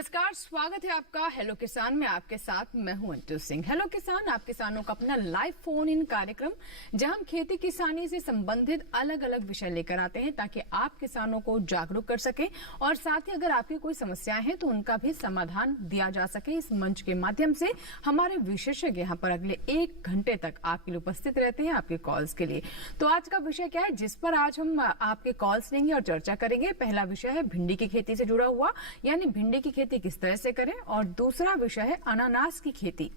नमस्कार, स्वागत है आपका हेलो किसान में। आपके साथ मैं हूं अंटू सिंह। हेलो किसान, आप किसानों का अपना लाइव फोन इन कार्यक्रम जहां हम खेती किसानी से संबंधित अलग अलग विषय लेकर आते हैं ताकि आप किसानों को जागरूक कर सके और साथ ही अगर आपकी कोई समस्याएं हैं तो उनका भी समाधान दिया जा सके। इस मंच के माध्यम से हमारे विशेषज्ञ यहाँ पर अगले 1 घंटे तक आपके लिए उपस्थित रहते हैं आपके कॉल्स के लिए। तो आज का विषय क्या है जिस पर आज हम आपके कॉल्स लेंगे और चर्चा करेंगे? पहला विषय है भिंडी की खेती से जुड़ा हुआ, यानी भिंडी की खेती किस तरह से करें, और दूसरा विषय है अनानास की खेती।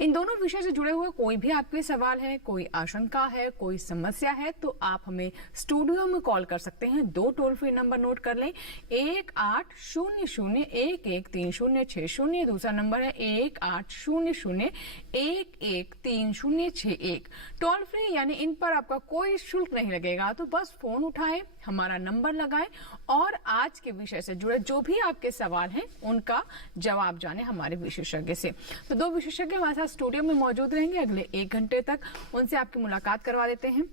इन दोनों विषय से जुड़े हुए कोई भी आपके सवाल है, कोई आशंका है, कोई समस्या है तो आप हमें स्टूडियो में कॉल कर सकते हैं। 2 टोल फ्री नंबर नोट कर लें, 1800113060, दूसरा नंबर है 1800113061। टोल फ्री यानी इन पर आपका कोई शुल्क नहीं लगेगा, तो बस फोन उठाएं, हमारा नंबर लगाएं और आज के विषय से जुड़े जो भी आपके सवाल हैं उनका जवाब जाने हमारे विशेषज्ञ से। तो 2 विशेषज्ञ हमारे साथ स्टूडियो में मौजूद रहेंगे अगले 1 घंटे तक। उनसे आपकी मुलाकात करवा देते हैं।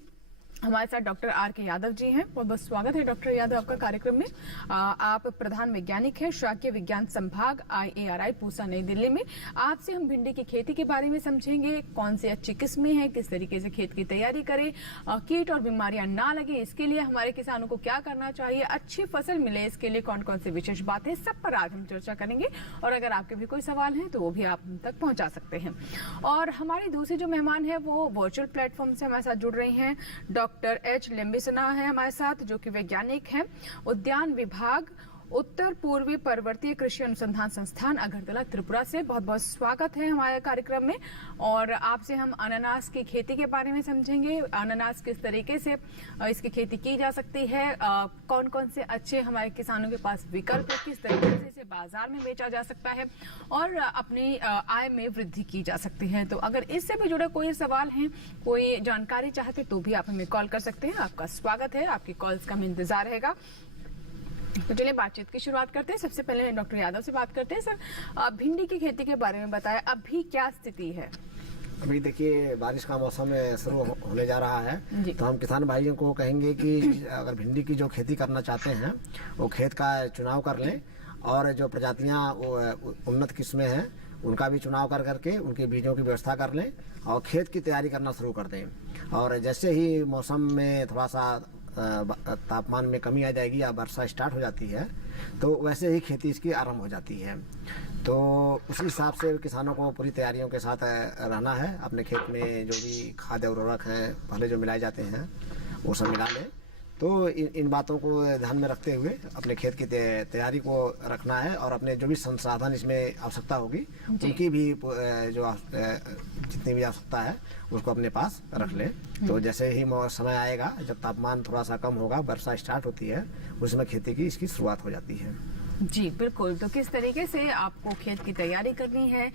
हमारे साथ डॉक्टर R.K. यादव जी हैं। बहुत बहुत स्वागत है डॉक्टर यादव आपका कार्यक्रम में। आप प्रधान वैज्ञानिक हैं शासकीय विज्ञान संभाग IARI पूसा नई दिल्ली में। आपसे हम भिंडी की खेती के बारे में समझेंगे, कौन सी अच्छी किस्में हैं, किस तरीके से खेत की तैयारी करें, कीट और बीमारियां ना लगे इसके लिए हमारे किसानों को क्या करना चाहिए, अच्छी फसल मिले इसके लिए कौन कौन सी विशेष बातें, सब पर आज हम चर्चा करेंगे। और अगर आपके भी कोई सवाल है तो वो भी आप हम तक पहुंचा सकते हैं। और हमारी दूसरी जो मेहमान है वो वर्चुअल प्लेटफॉर्म से हमारे साथ जुड़ रही हैं। Doctor H. लिम्बिसना है हमारे साथ, जो कि वैज्ञानिक हैं उद्यान विभाग उत्तर पूर्वी पर्वतीय कृषि अनुसंधान संस्थान अगरतला त्रिपुरा से। बहुत बहुत स्वागत है हमारे कार्यक्रम में। और आपसे हम अनानास की खेती के बारे में समझेंगे, अनानास किस तरीके से इसकी खेती की जा सकती है, कौन कौन से अच्छे हमारे किसानों के पास विकल्प है, किस तरीके से इसे बाजार में बेचा जा सकता है और अपनी आय में वृद्धि की जा सकती है। तो अगर इससे भी जुड़े कोई सवाल हैं, कोई जानकारी चाहते तो भी आप हमें कॉल कर सकते हैं। आपका स्वागत है, आपकी कॉल्स का हमें इंतजार रहेगा। तो चलिए बातचीत की शुरुआत करते हैं। सबसे पहले डॉक्टर यादव से बात करते हैं। सर, भिंडी की खेती के बारे में बताएं, अभी क्या स्थिति है? अभी देखिए बारिश का मौसम शुरू होने जा रहा है, तो हम किसान भाइयों को कहेंगे कि अगर भिंडी की जो खेती करना चाहते हैं वो खेत का चुनाव कर लें और जो प्रजातियां उन्नत किस्में हैं उनका भी चुनाव कर करके उनके बीजों की व्यवस्था कर लें और खेत की तैयारी करना शुरू कर दें। और जैसे ही मौसम में थोड़ा सा तापमान में कमी आ जाएगी या वर्षा स्टार्ट हो जाती है तो वैसे ही खेती इसकी आरंभ हो जाती है। तो उसी हिसाब से किसानों को पूरी तैयारियों के साथ रहना है। अपने खेत में जो भी खाद्य उर्वरक हैं पहले जो मिलाए जाते हैं वो सब मिला लें। तो इन बातों को ध्यान में रखते हुए अपने खेत की तैयारी को रखना है और अपने जो भी संसाधन इसमें आवश्यकता होगी उनकी भी जो जितनी भी आवश्यकता है उसको अपने पास रख लें। तो जैसे ही समय आएगा जब तापमान थोड़ा सा कम होगा, वर्षा स्टार्ट होती है, उसमें खेती की इसकी शुरुआत हो जाती है। जी बिल्कुल। तो किस तरीके से आपको खेत की तैयारी करनी है,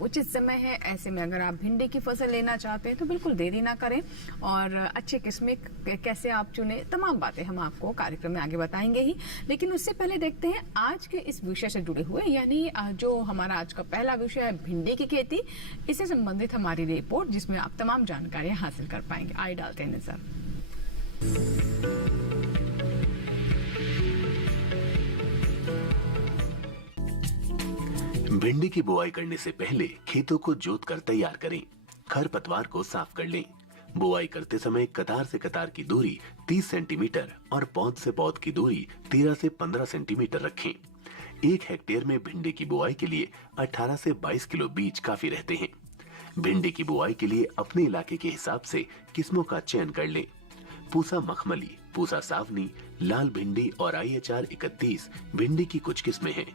उचित समय है, ऐसे में अगर आप भिंडी की फसल लेना चाहते हैं तो बिल्कुल देरी ना करें और अच्छे किस्में कैसे आप चुने, तमाम बातें हम आपको कार्यक्रम में आगे बताएंगे ही। लेकिन उससे पहले देखते हैं आज के इस विषय से जुड़े हुए, यानी जो हमारा आज का पहला विषय है भिंडी की खेती, इससे संबंधित हमारी रिपोर्ट जिसमें आप तमाम जानकारियां हासिल कर पाएंगे। आइए डालते हैं नजर। भिंडी की बुआई करने से पहले खेतों को जोत कर तैयार करें। खरपतवार को साफ कर लें। बुआई करते समय कतार से कतार की दूरी 30 सेंटीमीटर और पौध से पौध की दूरी 13 से 15 सेंटीमीटर रखें। 1 हेक्टेयर में भिंडी की बुआई के लिए 18 से 22 किलो बीज काफी रहते हैं। भिंडी की बुआई के लिए अपने इलाके के हिसाब से किस्मों का चयन कर लें। पूसा मखमली, पूसा सावनी, लाल भिंडी और IHR 31 भिंडी की कुछ किस्में हैं।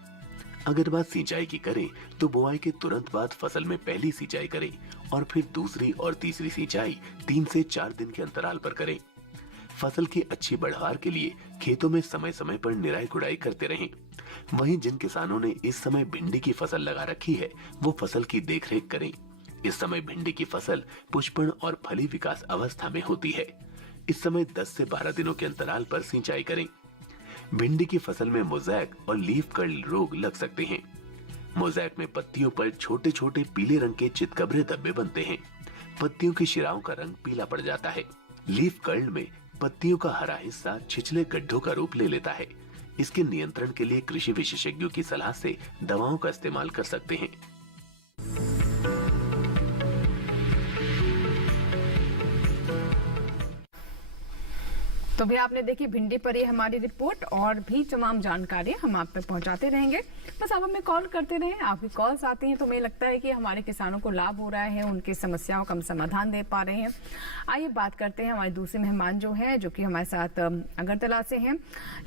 अगर बात सिंचाई की करें तो बुआई के तुरंत बाद फसल में पहली सिंचाई करें और फिर दूसरी और तीसरी सिंचाई 3 से 4 दिन के अंतराल पर करें। फसल की अच्छी बढ़वार के लिए खेतों में समय समय पर निराई गुड़ाई करते रहें। वहीं जिन किसानों ने इस समय भिंडी की फसल लगा रखी है वो फसल की देखरेख करें। इस समय भिंडी की फसल पुष्पन और फली विकास अवस्था में होती है। इस समय 10 से 12 दिनों के अंतराल पर सिंचाई करें। भिंडी की फसल में मोज़ैक और लीफ कर्ल रोग लग सकते हैं। मोज़ैक में पत्तियों पर छोटे छोटे पीले रंग के चितकबरे धब्बे बनते हैं। पत्तियों की शिराओं का रंग पीला पड़ जाता है। लीफ कर्ल में पत्तियों का हरा हिस्सा छिछले गड्ढों का रूप ले लेता है। इसके नियंत्रण के लिए कृषि विशेषज्ञों की सलाह से दवाओं का इस्तेमाल कर सकते हैं। तो भी आपने देखी भिंडी पर ये हमारी रिपोर्ट, और भी तमाम जानकारी हम आप तक पहुंचाते रहेंगे। बस आप हमें कॉल करते रहें, आपकी कॉल्स आती हैं तो मुझे लगता है कि हमारे किसानों को लाभ हो रहा है, उनकी समस्याओं का हम समाधान दे पा रहे हैं। आइए बात करते हैं हमारे दूसरे मेहमान जो है, जो कि हमारे साथ अगरतला से हैं।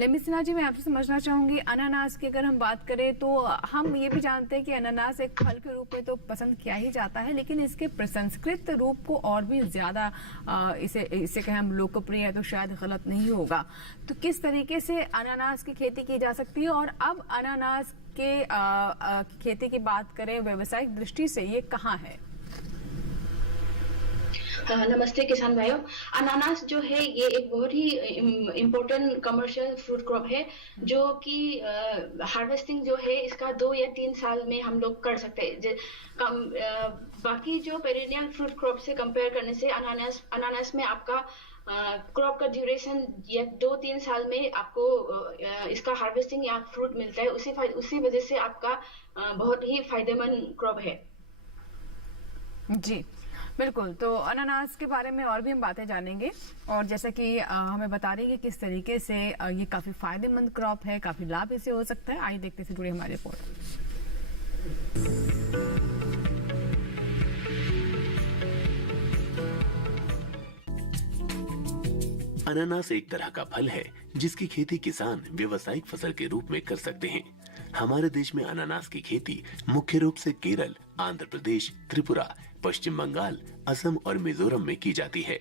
लेमी सिन्हा जी, मैं आपसे समझना चाहूंगी, अनानास की अगर हम बात करें तो हम ये भी जानते हैं कि अनानास एक फल के रूप में तो पसंद किया ही जाता है, लेकिन इसके प्रसंस्कृत रूप को और भी ज्यादा इसे कहें हम लोकप्रिय है तो शायद गलत नहीं होगा। तो किस तरीके से अनानास की खेती की जा सकती है, और अब अनानास के खेती की बात करें व्यावसायिक दृष्टि से ये कहाँ है? नमस्ते किसान भाइयों। अनानास जो है ये एक बहुत ही इम्पोर्टेंट कमर्शियल फ्रूट क्रॉप है, जो कि हार्वेस्टिंग जो है इसका 2 या 3 साल में हम लोग कर सकते हैं। बाकी जो पेरिनियल फ्रूट क्रॉप से कंपेयर करने से अनानास में आपका क्रॉप का ड्यूरेशन या 2-3 साल में आपको इसका हार्वेस्टिंग या फ्रूट मिलता है। उसी वजह से आपका बहुत ही फायदेमंद क्रॉप है। जी बिल्कुल। तो अनानास के बारे में और भी हम बातें जानेंगे, और जैसा कि हमें बता रही है किस तरीके से ये काफी फायदेमंद क्रॉप है, काफी लाभ इसे हो सकता है। आइए देखते से जुड़ी हमारी रिपोर्ट। अनानास एक तरह का फल है जिसकी खेती किसान व्यवसायिक फसल के रूप में कर सकते हैं। हमारे देश में अनानास की खेती मुख्य रूप से केरल, आंध्र प्रदेश, त्रिपुरा, पश्चिम बंगाल, असम और मिजोरम में की जाती है।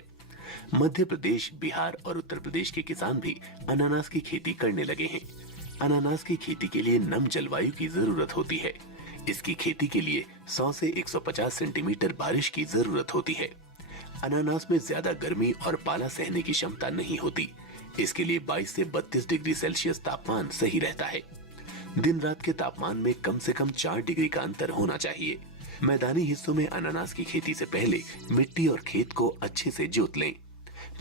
मध्य प्रदेश, बिहार और उत्तर प्रदेश के किसान भी अनानास की खेती करने लगे हैं। अनानास की खेती के लिए नम जलवायु की जरूरत होती है। इसकी खेती के लिए 100 से 150 सेंटीमीटर बारिश की जरूरत होती है। अनानास में ज्यादा गर्मी और पाला सहने की क्षमता नहीं होती। इसके लिए 22 से 32 डिग्री सेल्सियस तापमान सही रहता है। दिन रात के तापमान में कम से कम 4 डिग्री का अंतर होना चाहिए। मैदानी हिस्सों में अनानास की खेती से पहले मिट्टी और खेत को अच्छे से जोत लें।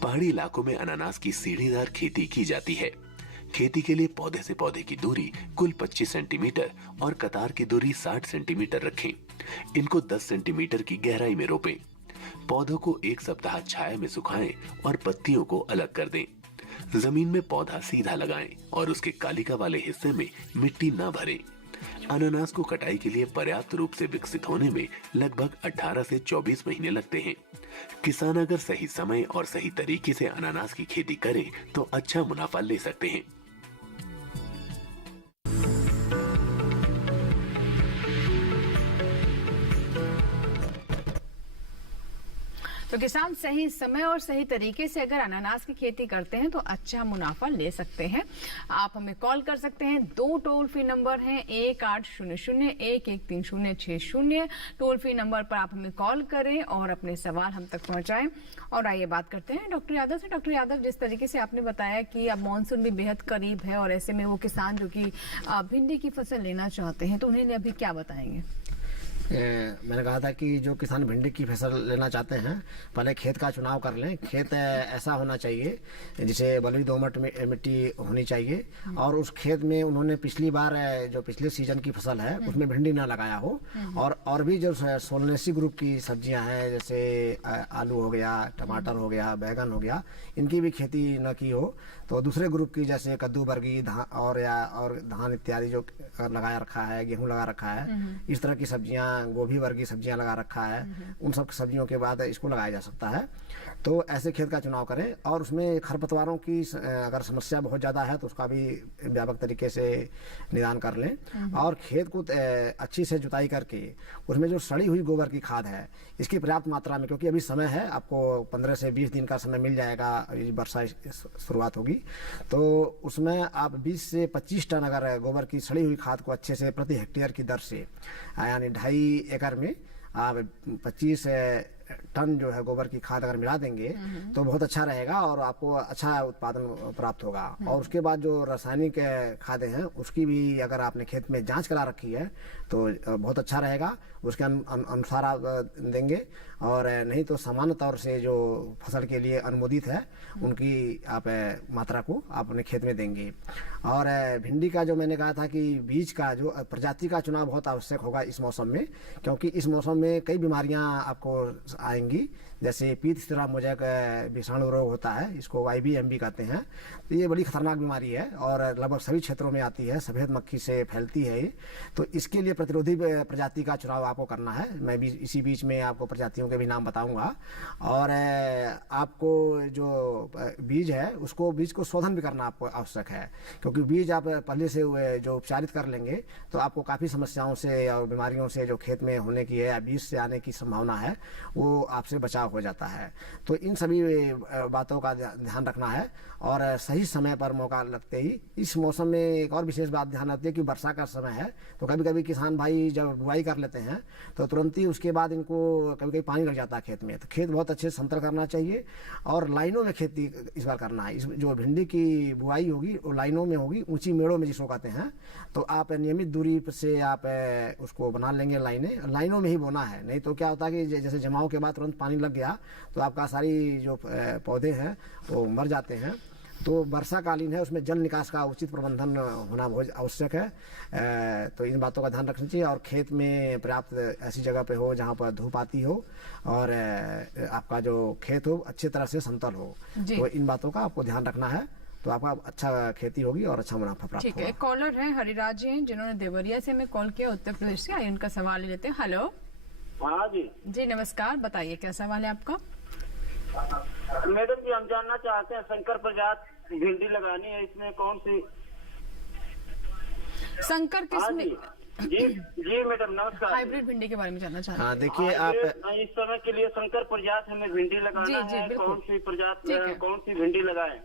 पहाड़ी इलाकों में अनानास की सीढ़ीदार खेती की जाती है। खेती के लिए पौधे से पौधे की दूरी कुल 25 सेंटीमीटर और कतार की दूरी 60 सेंटीमीटर रखें। इनको 10 सेंटीमीटर की गहराई में रोपें। पौधों को 1 सप्ताह छाया में सुखाएं और पत्तियों को अलग कर दें। जमीन में पौधा सीधा लगाएं और उसके कालिका वाले हिस्से में मिट्टी न भरें। अनानास को कटाई के लिए पर्याप्त रूप से विकसित होने में लगभग 18 से 24 महीने लगते हैं। किसान अगर सही समय और सही तरीके से अनानास की खेती करें तो अच्छा मुनाफा ले सकते हैं। तो किसान सही समय और सही तरीके से अगर अनानास की खेती करते हैं तो अच्छा मुनाफा ले सकते हैं। आप हमें कॉल कर सकते हैं। 2 टोल फ्री नंबर हैं, 1800-113060। टोल फ्री नंबर पर आप हमें कॉल करें और अपने सवाल हम तक पहुंचाएं। और आइए बात करते हैं डॉक्टर यादव से। डॉक्टर यादव, जिस तरीके से आपने बताया कि अब मानसून भी बेहद करीब है और ऐसे में वो किसान जो कि भिंडी की फसल लेना चाहते हैं तो उन्हें अभी क्या बताएंगे? मैंने कहा था कि जो किसान भिंडी की फसल लेना चाहते हैं पहले खेत का चुनाव कर लें। खेत ऐसा होना चाहिए जिसे बलुई दोमट मिट्टी होनी चाहिए, और उस खेत में उन्होंने पिछली बार जो पिछले सीजन की फसल है उसमें भिंडी ना लगाया हो। और भी जो सोलनेसी ग्रुप की सब्जियां हैं जैसे आलू हो गया, टमाटर हो गया, बैगन हो गया, इनकी भी खेती न की हो। तो दूसरे ग्रुप की जैसे कद्दू वर्गी और धान इत्यादि जो लगाया रखा है, गेहूं लगा रखा है, इस तरह की सब्जियां, गोभी वर्गीय सब्जियां लगा रखा है, उन सब सब्जियों के बाद इसको लगाया जा सकता है। तो ऐसे खेत का चुनाव करें, और उसमें खरपतवारों की अगर समस्या बहुत ज़्यादा है तो उसका भी व्यापक तरीके से निदान कर लें। और खेत को अच्छी से जुताई करके उसमें जो सड़ी हुई गोबर की खाद है इसकी पर्याप्त मात्रा में, क्योंकि अभी समय है, आपको 15 से 20 दिन का समय मिल जाएगा, वर्षा शुरुआत होगी, तो उसमें आप 20 से 25 टन अगर गोबर की सड़ी हुई खाद को अच्छे से प्रति हेक्टेयर की दर से, यानी 2.5 एकड़ में आप 25 टन जो है गोबर की खाद अगर मिला देंगे तो बहुत अच्छा रहेगा और आपको अच्छा उत्पादन प्राप्त होगा। और उसके बाद जो रासायनिक खादें हैं उसकी भी अगर आपने खेत में जांच करा रखी है तो बहुत अच्छा रहेगा, उसके अनुसार आप देंगे। और नहीं तो सामान्य तौर से जो फसल के लिए अनुमोदित है उनकी आप मात्रा को आप अपने खेत में देंगे। और भिंडी का जो मैंने कहा था कि बीज का जो प्रजाति का चुनाव बहुत आवश्यक होगा इस मौसम में, क्योंकि इस मौसम में कई बीमारियां आपको आएंगी, जैसे पीत सिरा मोजैक विषाणु रोग होता है, इसको IBMB कहते हैं। तो ये बड़ी खतरनाक बीमारी है और लगभग सभी क्षेत्रों में आती है, सफेद मक्खी से फैलती है ये। तो इसके लिए प्रतिरोधी प्रजाति का चुनाव आपको करना है। मैं भी इसी बीच में आपको प्रजातियों के भी नाम बताऊंगा। और आपको जो बीज है उसको बीज को शोधन भी करना आपको आवश्यक है, क्योंकि बीज आप पहले से जो उपचारित कर लेंगे तो आपको काफ़ी समस्याओं से और बीमारियों से जो खेत में होने की है या बीज से आने की संभावना है वो आपसे बचाव हो जाता है। तो इन सभी बातों का ध्यान रखना है और सही समय पर मौका लगते ही। इस मौसम में एक और विशेष बात ध्यान रखती है कि वर्षा का समय है, तो कभी कभी किसान भाई जब बुआई कर लेते हैं तो तुरंत ही उसके बाद इनको कभी कभी पानी लग जाता है खेत में। तो खेत बहुत अच्छे से समतल करना चाहिए और लाइनों में खेती इस बार करना है। इस जो भिंडी की बुआई होगी वो लाइनों में होगी, ऊंची मेड़ों में जिसको कहते हैं। तो आप नियमित दूरी से आप उसको बना लेंगे, लाइनों में ही बोना है। नहीं तो क्या होता है कि जैसे जमाव के बाद तुरंत पानी लग गया तो आपका सारी जो पौधे हैं वो मर जाते हैं। तो वर्षाकालीन है, उसमें जल निकास का उचित प्रबंधन होना बहुत आवश्यक है। तो इन बातों का ध्यान रखना चाहिए और खेत में पर्याप्त ऐसी जगह पे हो जहाँ पर धूप आती हो और आपका जो खेत हो अच्छी तरह से समतल हो। तो इन बातों का आपको ध्यान रखना है, तो आपका अच्छा खेती होगी और अच्छा मुनाफा प्राप्त होगा। ठीक है, कॉलर है हरिराज जी जिन्होंने देवरिया से हमें कॉल किया, उत्तर प्रदेश से। आइए उनका सवाल ले लेते हैं। हेलो। हाँ जी। जी नमस्कार, बताइए क्या सवाल है आपका। मैडम जी हम जानना चाहते हैं संकर प्रजाति भिंडी लगानी है, इसमें कौन सी संकर किस्म? जी मैडम नमस्कार। हाइब्रिड भिंडी के बारे में जानना चाहते हैं। हाँ देखिए, आप इस समय के लिए संकर प्रजाति हमें भिंडी लगाना है, कौन सी प्रजाति कौन सी भिंडी लगाएं?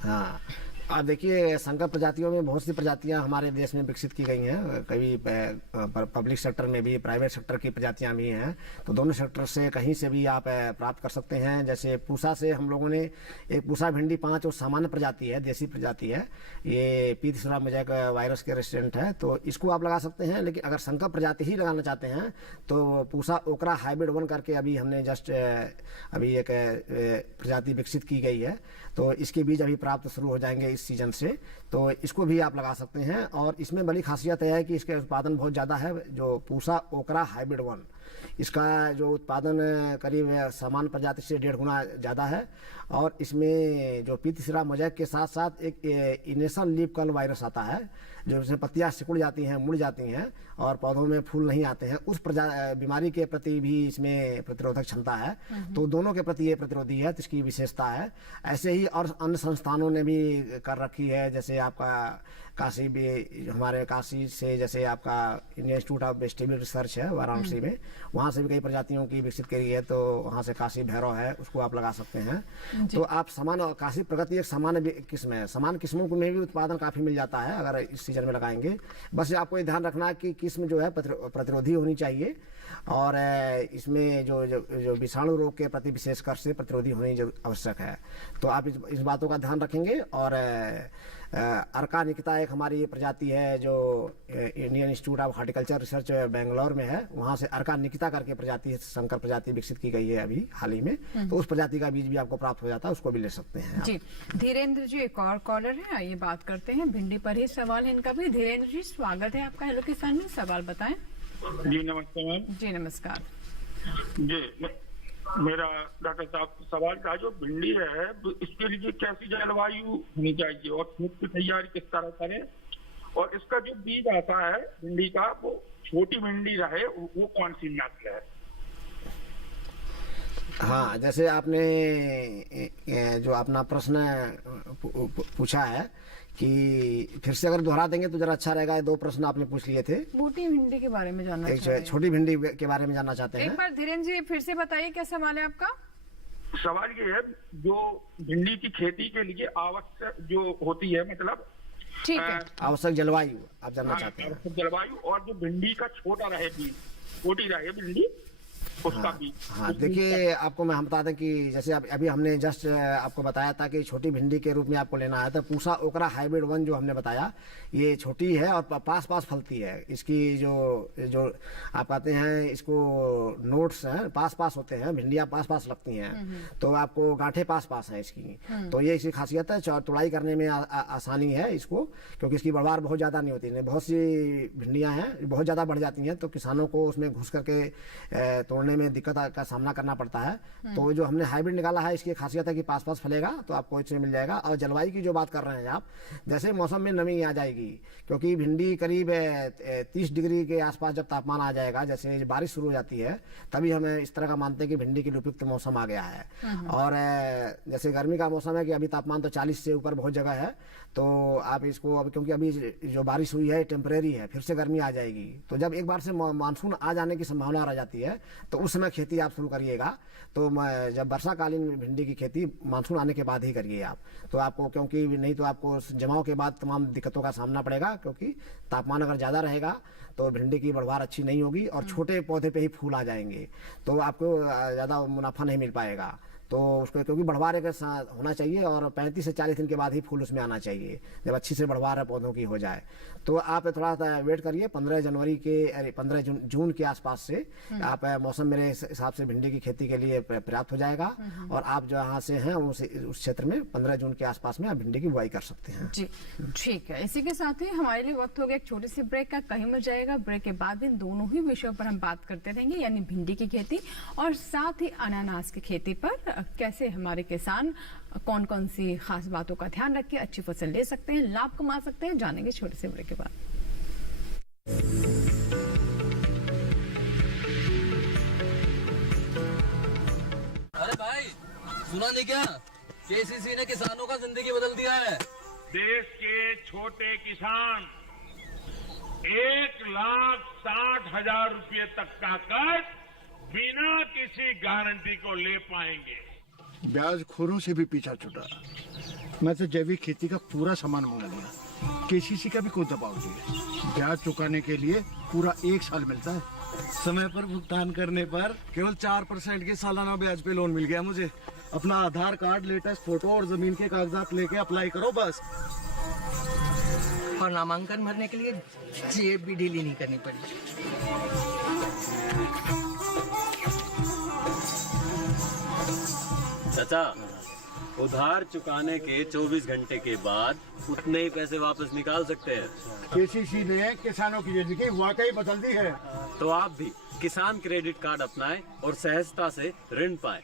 हाँ आप देखिए, संकर प्रजातियों में बहुत सी प्रजातियां हमारे देश में विकसित की गई हैं। कभी पब्लिक सेक्टर में भी, प्राइवेट सेक्टर की प्रजातियां भी हैं। तो दोनों सेक्टर से कहीं से भी आप प्राप्त कर सकते हैं। जैसे पूसा से हम लोगों ने एक पूसा भिंडी 5 और सामान्य प्रजाति है, देसी प्रजाति है, ये पीत सिरा मोजैक वायरस के रेसिस्टेंट है, तो इसको आप लगा सकते हैं। लेकिन अगर संकर प्रजाति ही लगाना चाहते हैं तो पूसा ओकरा हाइब्रिड 1 करके अभी हमने जस्ट अभी एक प्रजाति विकसित की गई है, तो इसके बीज अभी प्राप्त शुरू हो जाएंगे इस सीजन से। तो इसको भी आप लगा सकते हैं और इसमें बड़ी खासियत है कि इसके उत्पादन बहुत ज़्यादा है। जो पूसा ओकरा हाइब्रिड 1, इसका जो उत्पादन करीब सामान्य प्रजाति से 1.5 गुना ज़्यादा है। और इसमें जो पीत सिरा मोजैक के साथ साथ एक इनेशन लीफ कर्ल वायरस आता है, जो इसमें पत्तियां सिकुड़ जाती हैं, मुड़ जाती हैं और पौधों में फूल नहीं आते हैं, उस बीमारी के प्रति भी इसमें प्रतिरोधक क्षमता है। तो दोनों के प्रति ये प्रतिरोधी है, तो इसकी विशेषता है। ऐसे ही और अन्य संस्थानों ने भी कर रखी है, जैसे आपका काशी भी, हमारे काशी से जैसे आपका Indian institute of vegetable research है वाराणसी में, वहाँ से भी कई प्रजातियों की विकसित करी है। तो वहाँ से काशी भैरव है, उसको आप लगा सकते हैं। तो आप सामान्य काशी प्रगति एक सामान्य किस्म है, सामान्य किस्मों में भी उत्पादन काफी मिल जाता है अगर इस सीजन में लगाएंगे। बस आपको ये ध्यान रखना कि किस्म जो है प्रतिरोधी होनी चाहिए और इसमें जो विषाणु रोग के प्रति विशेषकर से प्रतिरोधी होनी आवश्यक है। तो आप इस बातों का ध्यान रखेंगे। और अर्का निकिता एक हमारी प्रजाति है जो Indian institute of horticulture research Bangalore में है, वहाँ से अर्का निकिता करके प्रजाति, संकर प्रजाति विकसित की गई है अभी हाल ही में। तो उस प्रजाति का बीज भी आपको प्राप्त हो जाता है, उसको भी ले सकते हैं जी। धीरेन्द्र जी एक और कॉलर है, आइए बात करते हैं। भिंडी पर ही सवाल है इनका भी। धीरेन्द्र जी स्वागत है आपका हेलो किसान में, सवाल बताएं। जी नमस्ते मैम। जी नमस्कार जी, मेरा डॉक्टर साहब सवाल था, जो भिंडी है इसके लिए कैसी जलवायु होनी चाहिए और खेत की तैयारी किस तरह करें, और इसका जो बीज आता है भिंडी का वो छोटी भिंडी रहे, वो कौन सी नस्ल है? हाँ, जैसे आपने जो अपना प्रश्न पूछा है कि फिर से अगर दोहरा देंगे तो जरा अच्छा रहेगा। 2 प्रश्न आपने पूछ लिए थे। बूटी भिंडी के बारे में जानना चाहते हैं। छोटी भिंडी के बारे में जानना चाहते हैं। एक बार धीरेन्द्र जी फिर से बताइए क्या सवाल है आपका। सवाल ये है, जो भिंडी की खेती के लिए आवश्यक जो होती है, मतलब ठीक है, आवश्यक जलवायु आप जानना चाहते हैं। आवश्यक जलवायु, और जो भिंडी का छोटा रहे बीज, छोटी रहे भिंडी, उसका बीज? हाँ, देखिए आपको मैं हम बता दें कि जैसे अभी हमने जस्ट आपको बताया था कि छोटी भिंडी के रूप में आपको लेना है, तो पूसा ओकरा हाइब्रिड 1 जो हमने बताया, ये छोटी है और पास पास फलती है। इसकी जो आप कहते हैं इसको नोट्स हैं पास पास होते हैं, भिंडियाँ पास पास लगती हैं, तो आपको गांठे पास पास हैं इसकी। तो ये इसकी खासियत है, तुड़ाई करने में आसानी है इसको, क्योंकि इसकी बढ़वार बहुत ज़्यादा नहीं होती है। बहुत सी भिंडियाँ हैं बहुत ज़्यादा बढ़ जाती हैं, तो किसानों को उसमें घुस करके तोड़ने में दिक्कत का सामना करना पड़ता है। तो जो हमने हाइब्रिड निकाला है, इसकी खासियत है कि पास पास फलेगा, तो आपको इसमें मिल जाएगा। और जलवायु की जो बात कर रहे हैं आप, जैसे मौसम में नमी आ जाएगी, क्योंकि भिंडी करीब 30 डिग्री के आसपास जब तापमान आ जाएगा, जैसे बारिश शुरू हो जाती है, तभी हमें इस तरह का मानते हैं कि भिंडी के लिए उपयुक्त मौसम आ गया है। और जैसे गर्मी का मौसम है कि अभी तापमान तो 40 से ऊपर बहुत जगह है, तो आप इसको अब क्योंकि अभी जो बारिश हुई है टेम्परेरी है, फिर से गर्मी आ जाएगी, तो जब एक बार से मानसून आ जाने की संभावना रह जाती है, तो उस समय खेती आप शुरू करिएगा। तो जब वर्षाकालीन भिंडी की खेती मानसून आने के बाद ही करिए आप, तो आपको, क्योंकि नहीं तो आपको जमाव के बाद तमाम दिक्कतों का सामना पड़ेगा, क्योंकि तापमान अगर ज़्यादा रहेगा तो भिंडी की बढ़वार अच्छी नहीं होगी और छोटे पौधे पे ही फूल आ जाएंगे, तो आपको ज़्यादा मुनाफा नहीं मिल पाएगा। तो उसको क्योंकि बढ़वार एक होना चाहिए और 35 से 40 दिन के बाद ही फूल उसमें आना चाहिए, जब अच्छी से बढ़वार पौधों की हो जाए। तो आप थोड़ा सा वेट करिए, 15 जून के आसपास से आप मौसम मेरे हिसाब से भिंडी की खेती के लिए पर्याप्त हो जाएगा, और आप जहाँ से हैं उस क्षेत्र में 15 जून के आसपास में आप भिंडी की बुआई कर सकते हैं। जी ठीक है, इसी के साथ ही हमारे लिए वक्त हो गया एक छोटी सी ब्रेक का। कहीं मिल जाएगा ब्रेक के बाद इन दोनों ही विषयों पर हम बात करते रहेंगे, यानी भिंडी की खेती और साथ ही अनानास की खेती पर कैसे हमारे किसान कौन कौन सी खास बातों का ध्यान रख के अच्छी फसल ले सकते हैं, लाभ कमा सकते हैं, जानेंगे छोटे से ब्रेक के बाद। अरे भाई सुना नहीं क्या, केसीसी ने किसानों का जिंदगी बदल दिया है। देश के छोटे किसान 1,60,000 रुपये तक का कर्ज बिना किसी गारंटी को ले पाएंगे। ब्याज खोरों से भी पीछा छुटा। मैं तो जैविक खेती का पूरा सामान मंगा लिया, केसीसी का भी कोई दबाव नहीं है। ब्याज चुकाने के लिए पूरा 1 साल मिलता है। समय पर भुगतान करने पर केवल 4% के सालाना ब्याज पे लोन मिल गया मुझे। अपना आधार कार्ड, लेटेस्ट फोटो और जमीन के कागजात लेके अप्लाई करो बस। और नामांकन भरने के लिए जेब भी ढीली नहीं करनी पड़ी। चाचा, उधार चुकाने के 24 घंटे के बाद उतने ही पैसे वापस निकाल सकते हैं। केसीसी ने किसानों की जिंदगी वाकई बदल दी है। तो आप भी किसान क्रेडिट कार्ड अपनाएं और सहजता से ऋण पाएं।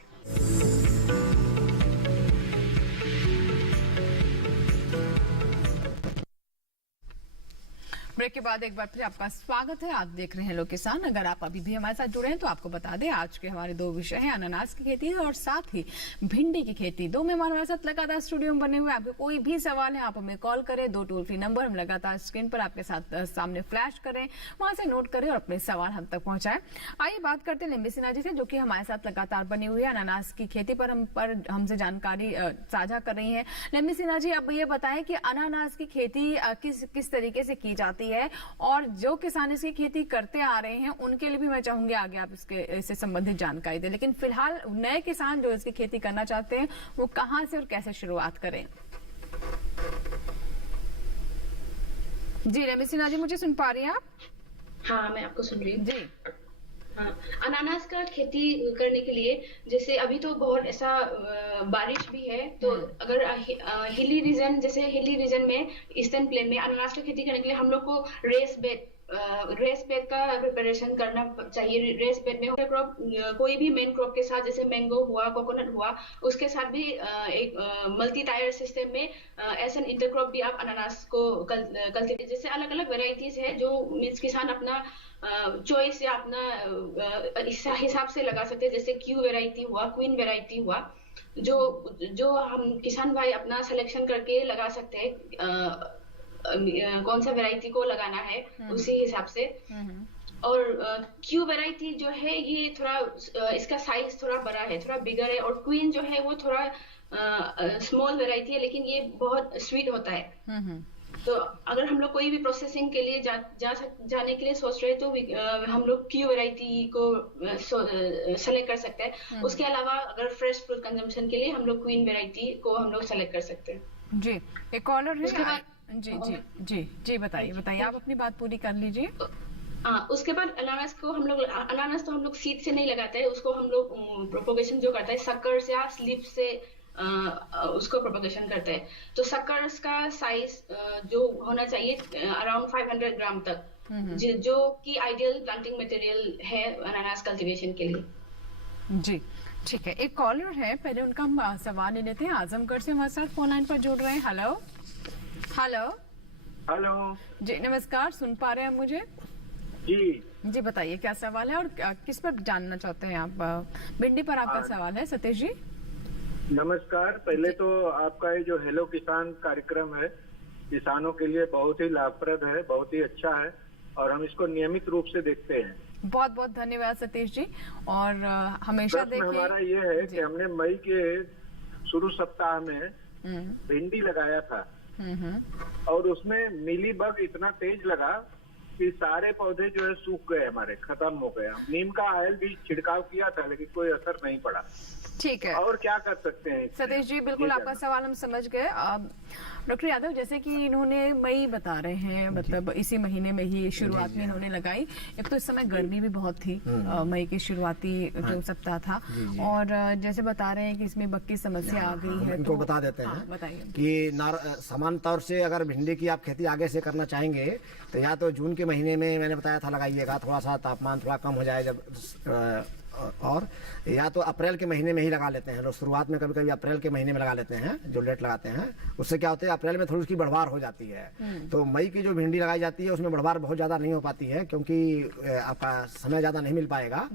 ब्रेक के बाद एक बार फिर आपका स्वागत है। आप देख रहे हैं लोग किसान। अगर आप अभी भी हमारे साथ जुड़े हैं तो आपको बता दें आज के हमारे 2 विषय हैं, अनानास की खेती और साथ ही भिंडी की खेती। 2 मेहमान हमारे साथ लगातार स्टूडियो में बने हुए। आपके कोई भी सवाल है आप हमें कॉल करें, 2 टोल फ्री नंबर हम लगातार स्क्रीन पर आपके साथ सामने फ्लैश करें, वहां से नोट करें और अपने सवाल हम तक पहुंचाएं। आइए बात करते हैं लेम्बी सिन्हा जी से, जो कि हमारे साथ लगातार बनी हुई है, अनानास की खेती पर हमसे जानकारी साझा कर रही है। लेम्बी सिन्हा जी, अब ये बताएं कि अनानास की खेती किस तरीके से की जाती है, और जो किसान इसकी खेती करते आ रहे हैं उनके लिए भी मैं चाहूंगी आगे आप इससे संबंधित जानकारी दें। लेकिन फिलहाल नए किसान जो इसकी खेती करना चाहते हैं वो कहां से और कैसे शुरुआत करें? जी लेम्बी सिन्हा जी, मुझे सुन पा रही हैं आप? हाँ, मैं आपको सुन रही हूँ जी। हाँ, अनानास का खेती करने के लिए जैसे अभी तो बहुत ऐसा बारिश भी है, तो अगर हिली रीजन में ईस्टर्न प्लेन में अनानास की खेती करने के लिए हम लोग को रेस बेड का प्रिपरेशन करना चाहिए। रेस बेड में क्रॉप कोई भी मेन क्रॉप के साथ, जैसे मैंगो हुआ, कोकोनट हुआ, उसके साथ भी एक मल्टी टायर सिस्टम में एज एन इंटरक्रॉप भी आप अनानास को कल्टीवेट, जैसे अलग अलग वेराइटीज है जो मीन्स किसान अपना चॉइस या अपना हिसाब से लगा सकते हैं। जैसे क्यू वेराइटी हुआ, क्वीन वेराइटी हुआ, जो हम किसान भाई अपना सिलेक्शन करके लगा सकते हैं कौन सा वेराइटी को लगाना है उसी हिसाब से। और क्यू वेराइटी जो है ये थोड़ा इसका साइज थोड़ा बड़ा है, थोड़ा बिगर है, और क्वीन जो है वो थोड़ा स्मॉल वेराइटी है, लेकिन ये बहुत स्वीट होता है। तो अगर हम लोग कोई भी प्रोसेसिंग के लिए जाने के लिए सोच रहे हैं तो हम लोग क्यू वैरायटी को सेलेक्ट कर सकते हैं। उसके अलावा अगर फ्रेश फ्रूट कंजम्पशन के लिए हम लोग क्वीन वैरायटी को हम लोग सेलेक्ट कर सकते हैं। जी, एक कॉलर उसके है। बाद जी जी जी जी, बताइए आप अपनी बात पूरी कर लीजिए। उसके बाद अनानास को हम लोग, अनानास तो हम लोग सीड से नहीं लगाते हैं, उसको हम लोग प्रोपोगेशन जो करते हैं सक्कर्स या स्लिप से उसको प्रोपोगेशन करते हैं। तो सक्कर्स का साइज जो होना चाहिए अराउंड 500 ग्राम तक, जो कि आइडियल प्लांटिंग मटेरियल है अनानास कल्टीवेशन के लिए। जी ठीक है, एक कॉलर है, पहले उनका हम सवाल ले लेते हैं। आजमगढ़ से हमारे साथ फोन लाइन पर जुड़ रहे हैं। हेलो हेलो हेलो जी, नमस्कार, सुन पा रहे हैं मुझे? जी जी बताइए क्या सवाल है और किस पर जानना चाहते हैं आप? भिंडी पर आपका सवाल है सतीश जी। नमस्कार। पहले तो आपका ये जो हेलो किसान कार्यक्रम है किसानों के लिए बहुत ही लाभप्रद है, बहुत ही अच्छा है और हम इसको नियमित रूप से देखते हैं। बहुत बहुत धन्यवाद सतीश जी। और हमेशा प्रश्न देखिए, हमारा ये है कि हमने मई के शुरू सप्ताह में भिंडी लगाया था और उसमें मिलीबग इतना तेज लगा कि सारे पौधे जो है सूख गए, हमारे खत्म हो गए। नीम का ऑयल भी छिड़काव किया था लेकिन कोई असर नहीं पड़ा। ठीक है, और क्या कर सकते हैं सतीश जी? बिल्कुल आपका सवाल हम समझ गए। डॉक्टर यादव, जैसे कि इन्होंने मई बता रहे हैं, मतलब इसी महीने में ही शुरुआत में इन्होंने लगाई। एक तो इस समय गर्मी भी बहुत थी, मई की शुरुआती जो सप्ताह था, और जैसे बता रहे हैं कि इसमें बग की समस्या आ गई है। इनको बता देते हैं बताइए कि सामान्य तौर से अगर भिंडी की आप खेती आगे से करना चाहेंगे तो या तो जून के महीने में मैंने बताया था लगाइएगा, थोड़ा सा तापमान थोड़ा कम हो जाए जब, और या तो अप्रैल के महीने में ही लगा लेते हैं लोग। शुरुआत में कभी कभी अप्रैल के महीने में लगा लेते हैं, जो लेट लगाते हैं। उससे क्या होता है, अप्रैल में थोड़ी उसकी बढ़वार हो जाती है। तो मई की जो भिंडी लगाई जाती है उसमें बढ़वार बहुत ज़्यादा नहीं हो पाती है, क्योंकि आपका समय ज़्यादा नहीं मिल पाएगा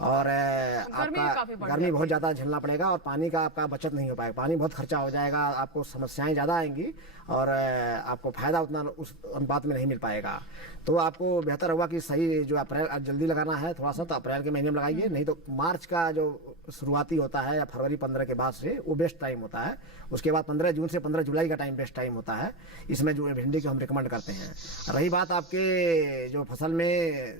और आपका गर्मी बहुत ज़्यादा झेलना पड़ेगा और पानी का आपका बचत नहीं हो पाएगा। पानी बहुत खर्चा हो जाएगा, आपको समस्याएं ज़्यादा आएंगी और आपको फायदा उतना उस अनुपात में नहीं मिल पाएगा। तो आपको बेहतर होगा कि सही जो अप्रैल जल्दी लगाना है थोड़ा सा, तो अप्रैल के महीने में लगाइए, नहीं तो मार्च का जो शुरुआती होता है या फरवरी 15 के बाद से वो बेस्ट टाइम होता है। उसके बाद 15 जून से 15 जुलाई का टाइम बेस्ट टाइम होता है। इसमें जो भिंडी को हम रिकमेंड करते हैं। रही बात आपके जो फसल में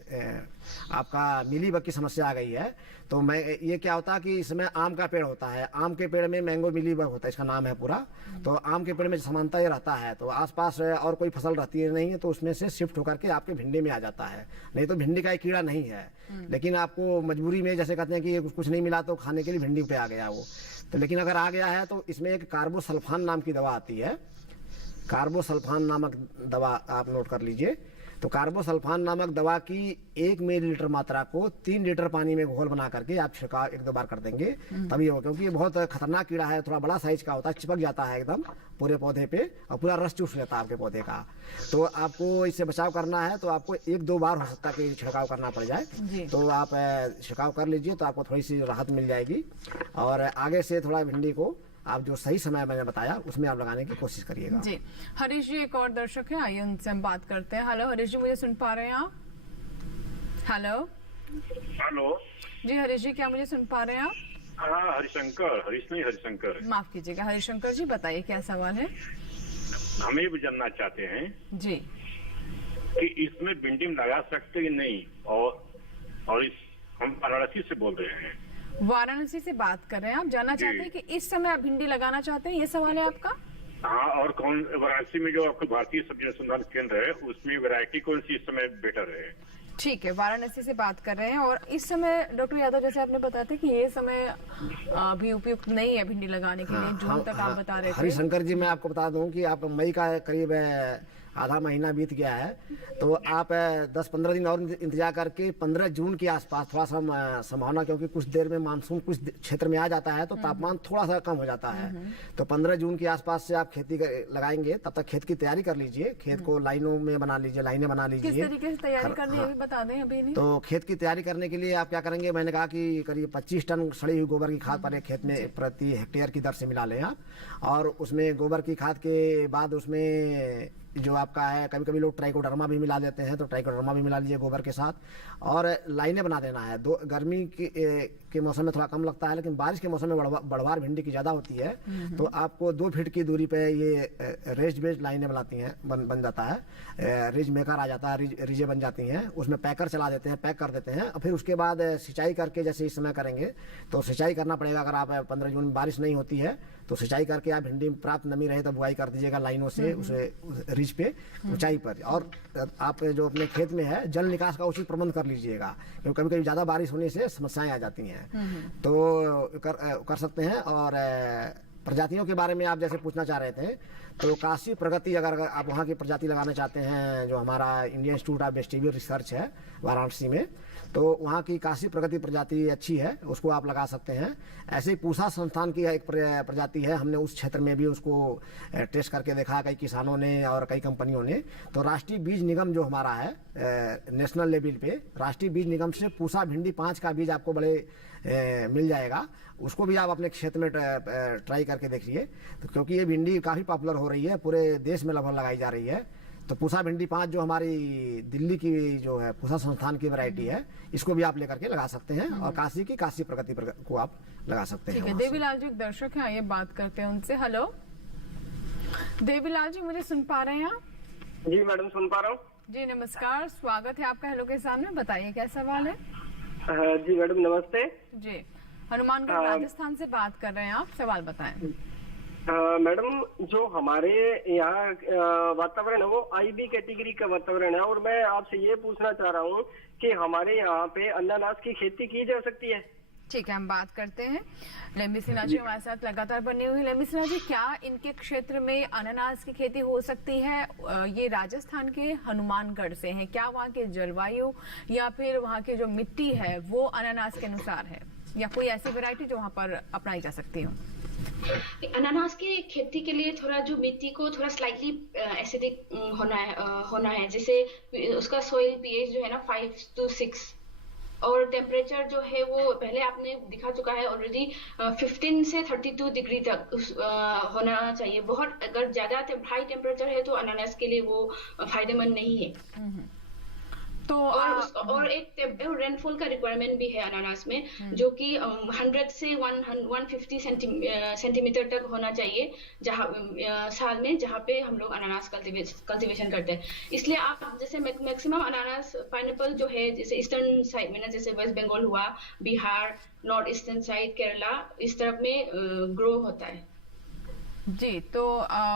आपका मिलीबग की समस्या आ गई है, तो मैं ये क्या होता है कि इसमें आम का पेड़ होता है, आम के पेड़ में मैंगो मिलीबग होता है, इसका नाम है पूरा। तो आम के पेड़ में समानता ये रहता है, तो आसपास और कोई फसल रहती है नहीं है, तो उसमें से शिफ्ट होकर के आपके भिंडी में आ जाता है। नहीं तो भिंडी का एक कीड़ा नहीं है, लेकिन आपको मजबूरी में जैसे कहते हैं कि कुछ नहीं मिला तो खाने के लिए भिंडी पे आ गया वो। तो लेकिन अगर आ गया है तो इसमें एक कार्बोसल्फान नाम की दवा आती है। कार्बोसल्फान नामक दवा आप नोट कर लीजिए। तो कार्बोसल्फान नामक दवा की 1 मिलीलीटर मात्रा को 3 लीटर पानी में घोल बना करके आप छिड़काव 1-2 बार कर देंगे तभी हो, क्योंकि ये बहुत खतरनाक कीड़ा है, थोड़ा बड़ा साइज का होता है, चिपक जाता है एकदम पूरे पौधे पे और पूरा रस चूस लेता है आपके पौधे का। तो आपको इससे बचाव करना है तो आपको 1-2 बार हो सकता है कि छिड़काव करना पड़ जाए। तो आप छिड़काव कर लीजिए तो आपको थोड़ी सी राहत मिल जाएगी और आगे से थोड़ा भिंडी को आप जो सही समय मैंने बताया उसमें आप लगाने की कोशिश करिएगा। जी, हरीश जी एक और दर्शक है, आइए उनसे हम बात करते हैं। हेलो हरीश जी, मुझे सुन पा रहे हैं आप? हेलो हेलो जी, हरीश जी क्या मुझे सुन पा रहे हैं आप? हाँ, हरिशंकर। माफ कीजिएगा हरिशंकर जी, बताइए क्या सवाल है? हम ये भी जानना चाहते हैं जी कि इसमें भिंडी लगा सकते कि नहीं, और इस हम वाराणसी से बोल रहे हैं। वाराणसी से बात कर रहे हैं आप, जानना चाहते हैं कि इस समय आप भिंडी लगाना चाहते हैं, ये सवाल है आपका? हाँ, और कौन वाराणसी में जो आपका भारतीय सब्जी अनुसंधान केंद्र है उसमें वैरायटी कौन सी इस समय बेटर है? ठीक है, वाराणसी से बात कर रहे हैं। और इस समय डॉक्टर यादव जैसे आपने बताया था कि ये समय अभी उपयुक्त नहीं है भिंडी लगाने के लिए, जून तक आप बता रहे थे। हरिशंकर जी, मैं आपको बता दूं कि आप मई का करीब आधा महीना बीत गया है, तो आप 10-15 दिन और इंतजार करके 15 जून के आसपास थोड़ा सा संभावना, क्योंकि कुछ देर में मानसून कुछ क्षेत्र में आ जाता है तो तापमान थोड़ा सा कम हो जाता है। तो 15 जून के आसपास से आप खेती लगाएंगे, तब तक खेत की तैयारी कर लीजिए, खेत को लाइनों में बना लीजिए, लाइनें बना लीजिए। किस तरीके से तैयारी करनी है बता दें अभी नहीं। तो खेत की तैयारी करने के लिए आप क्या करेंगे, मैंने कहा कि करीब 25 टन सड़ी हुई गोबर की खाद पर एक खेत में प्रति हेक्टेयर की दर से मिला लें आप, और उसमें गोबर की खाद के बाद उसमें जो आपका है, कभी कभी लोग ट्राइकोडर्मा भी मिला देते हैं, तो ट्राइकोडर्मा भी मिला लीजिए गोबर के साथ, और लाइनें बना देना है। गर्मी के मौसम में थोड़ा कम लगता है, लेकिन बारिश के मौसम में बढ़वार भिंडी की ज़्यादा होती है, तो आपको 2 फीट की दूरी पे ये रेस्ट बेस्ड लाइनें बनाती हैं, बन जाता है, रिज मेकर आ जाता है, रिजें बन जाती हैं, उसमें पैकर चला देते हैं, पैक कर देते हैं, और फिर उसके बाद सिंचाई करके जैसे इस समय करेंगे, तो सिंचाई करना पड़ेगा। अगर आप 15 जून में बारिश नहीं होती है तो सिंचाई करके आप भिंडी में प्राप्त नमी रहे तो बुआई कर दीजिएगा लाइनों से, उसे रिज पे ऊंचाई पर। और आप जो अपने खेत में है जल निकास का उचित प्रबंध कर लीजिएगा, क्योंकि कभी कभी ज़्यादा बारिश होने से समस्याएं आ जाती हैं, तो कर सकते हैं। और प्रजातियों के बारे में आप जैसे पूछना चाह रहे थे, तो काशी प्रगति, अगर आप वहाँ की प्रजाति लगाना चाहते हैं, जो हमारा Indian institute of vegetable research है वाराणसी में, तो वहाँ की काशी प्रगति प्रजाति अच्छी है, उसको आप लगा सकते हैं। ऐसे ही पूसा संस्थान की एक प्रजाति है, हमने उस क्षेत्र में भी उसको टेस्ट करके देखा, कई किसानों ने और कई कंपनियों ने। तो राष्ट्रीय बीज निगम जो हमारा है नेशनल लेवल पे, राष्ट्रीय बीज निगम से पूसा भिंडी 5 का बीज आपको बड़े मिल जाएगा, उसको भी आप अपने क्षेत्र में ट्राई करके देखिए, तो क्योंकि ये भिंडी काफ़ी पॉपुलर हो रही है, पूरे देश में लगभग लगाई जा रही है। तो पूसा भिंडी 5 जो हमारी दिल्ली की जो है पूसा संस्थान की वैरायटी है, इसको भी आप लेकर के लगा सकते हैं, और काशी की काशी प्रगति को आप लगा सकते हैं। ठीक है, देवीलाल जी एक दर्शक हैं, आइए बात करते हैं उनसे। हेलो देवीलाल जी, मुझे सुन पा रहे हैं आप? जी मैडम, सुन पा रहा हूँ जी, नमस्कार, स्वागत है आपका हेलो के सामने, बताइए क्या सवाल है? जी मैडम नमस्ते जी, हनुमानगढ़ राजस्थान से बात कर रहे हैं आप, सवाल बताएं। मैडम, जो हमारे यहाँ वातावरण है वो IB कैटेगरी का वातावरण है, और मैं आपसे ये पूछना चाह रहा हूँ कि हमारे यहाँ पे अनानास की खेती की जा सकती है? ठीक है, हम बात करते हैं। लेम्बी सिन्हा जी हमारे साथ लगातार बनी हुई। लेम्बी सिन्हा जी, क्या इनके क्षेत्र में अनानास की खेती हो सकती है? ये राजस्थान के हनुमानगढ़ से हैं, क्या वहाँ के जलवायु या फिर वहाँ की जो मिट्टी है वो अनानास के अनुसार है, या कोई ऐसी वैरायटी जो वहाँ पर अपनाई जा सकती हो? अनानास की खेती के लिए थोड़ा जो मिट्टी को थोड़ा स्लाइटली एसिडिक होना है, जैसे उसका सॉइल पीएच जो है ना 5 to 6, और टेम्परेचर जो है वो पहले आपने दिखा चुका है ऑलरेडी 15 से 32 डिग्री तक होना चाहिए। बहुत अगर ज्यादा हाई टेम्परेचर है तो अनानास के लिए वो फायदेमंद नहीं है। तो और एक रेनफॉल का रिक्वायरमेंट भी है अनानास में, जो कि 100 से 150 सेंटीमीटर तक होना चाहिए साल में, जहाँ पे हम लोग अनानास कल्टीवेशन करते हैं। इसलिए आप जैसे मैक्सिमम अनानास पाइनएप्पल जो है जैसे ईस्टर्न साइड में ना, जैसे वेस्ट बंगाल हुआ, Bihar, north eastern side, Kerala, इस तरफ में ग्रो होता है। जी, तो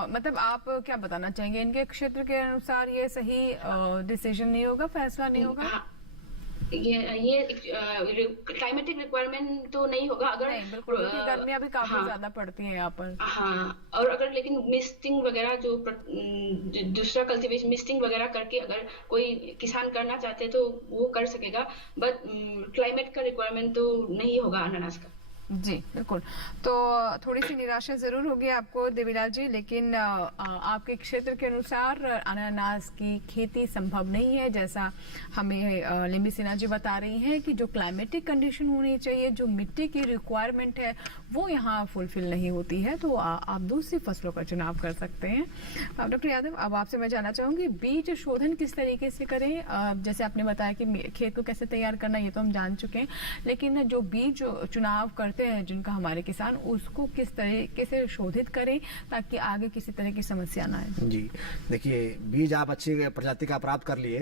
मतलब आप क्या बताना चाहेंगे, इनके क्षेत्र के अनुसार ये सही डिसीजन नहीं होगा, फैसला नहीं होगा? ये क्लाइमेटिक रिक्वायरमेंट तो नहीं होगा, अगर नहीं, बिल्कुल, क्योंकि गर्मियाँ भी काफी ज्यादा पड़ती हैं यहाँ पर। हाँ, और अगर लेकिन मिस्टिंग वगैरह जो दूसरा कल्टीवेशन मिस्टिंग वगैरह करके अगर कोई किसान करना चाहते तो वो कर सकेगा, बट क्लाइमेट का रिक्वायरमेंट तो नहीं होगा अनानास का। जी बिल्कुल, तो थोड़ी सी निराशा जरूर होगी आपको देवीलाल जी, लेकिन आपके क्षेत्र के अनुसार अनानास की खेती संभव नहीं है, जैसा हमें लेम्बी सिन्हा जी बता रही हैं कि जो क्लाइमेटिक कंडीशन होनी चाहिए, जो मिट्टी की रिक्वायरमेंट है वो यहाँ फुलफिल नहीं होती है, तो आप दूसरी फसलों का चुनाव कर सकते हैं। डॉक्टर यादव, अब आपसे मैं जानना चाहूँगी बीज शोधन किस तरीके से करें? जैसे आपने बताया कि खेत को कैसे तैयार करना, ये तो हम जान चुके हैं, लेकिन जो बीज चुनाव करते हैं जिनका हमारे किसान, उसको किस तरीके से शोधित करें ताकि आगे किसी तरह की समस्या ना आए? जी देखिए, बीज आप अच्छी प्रजाति का प्राप्त कर लिए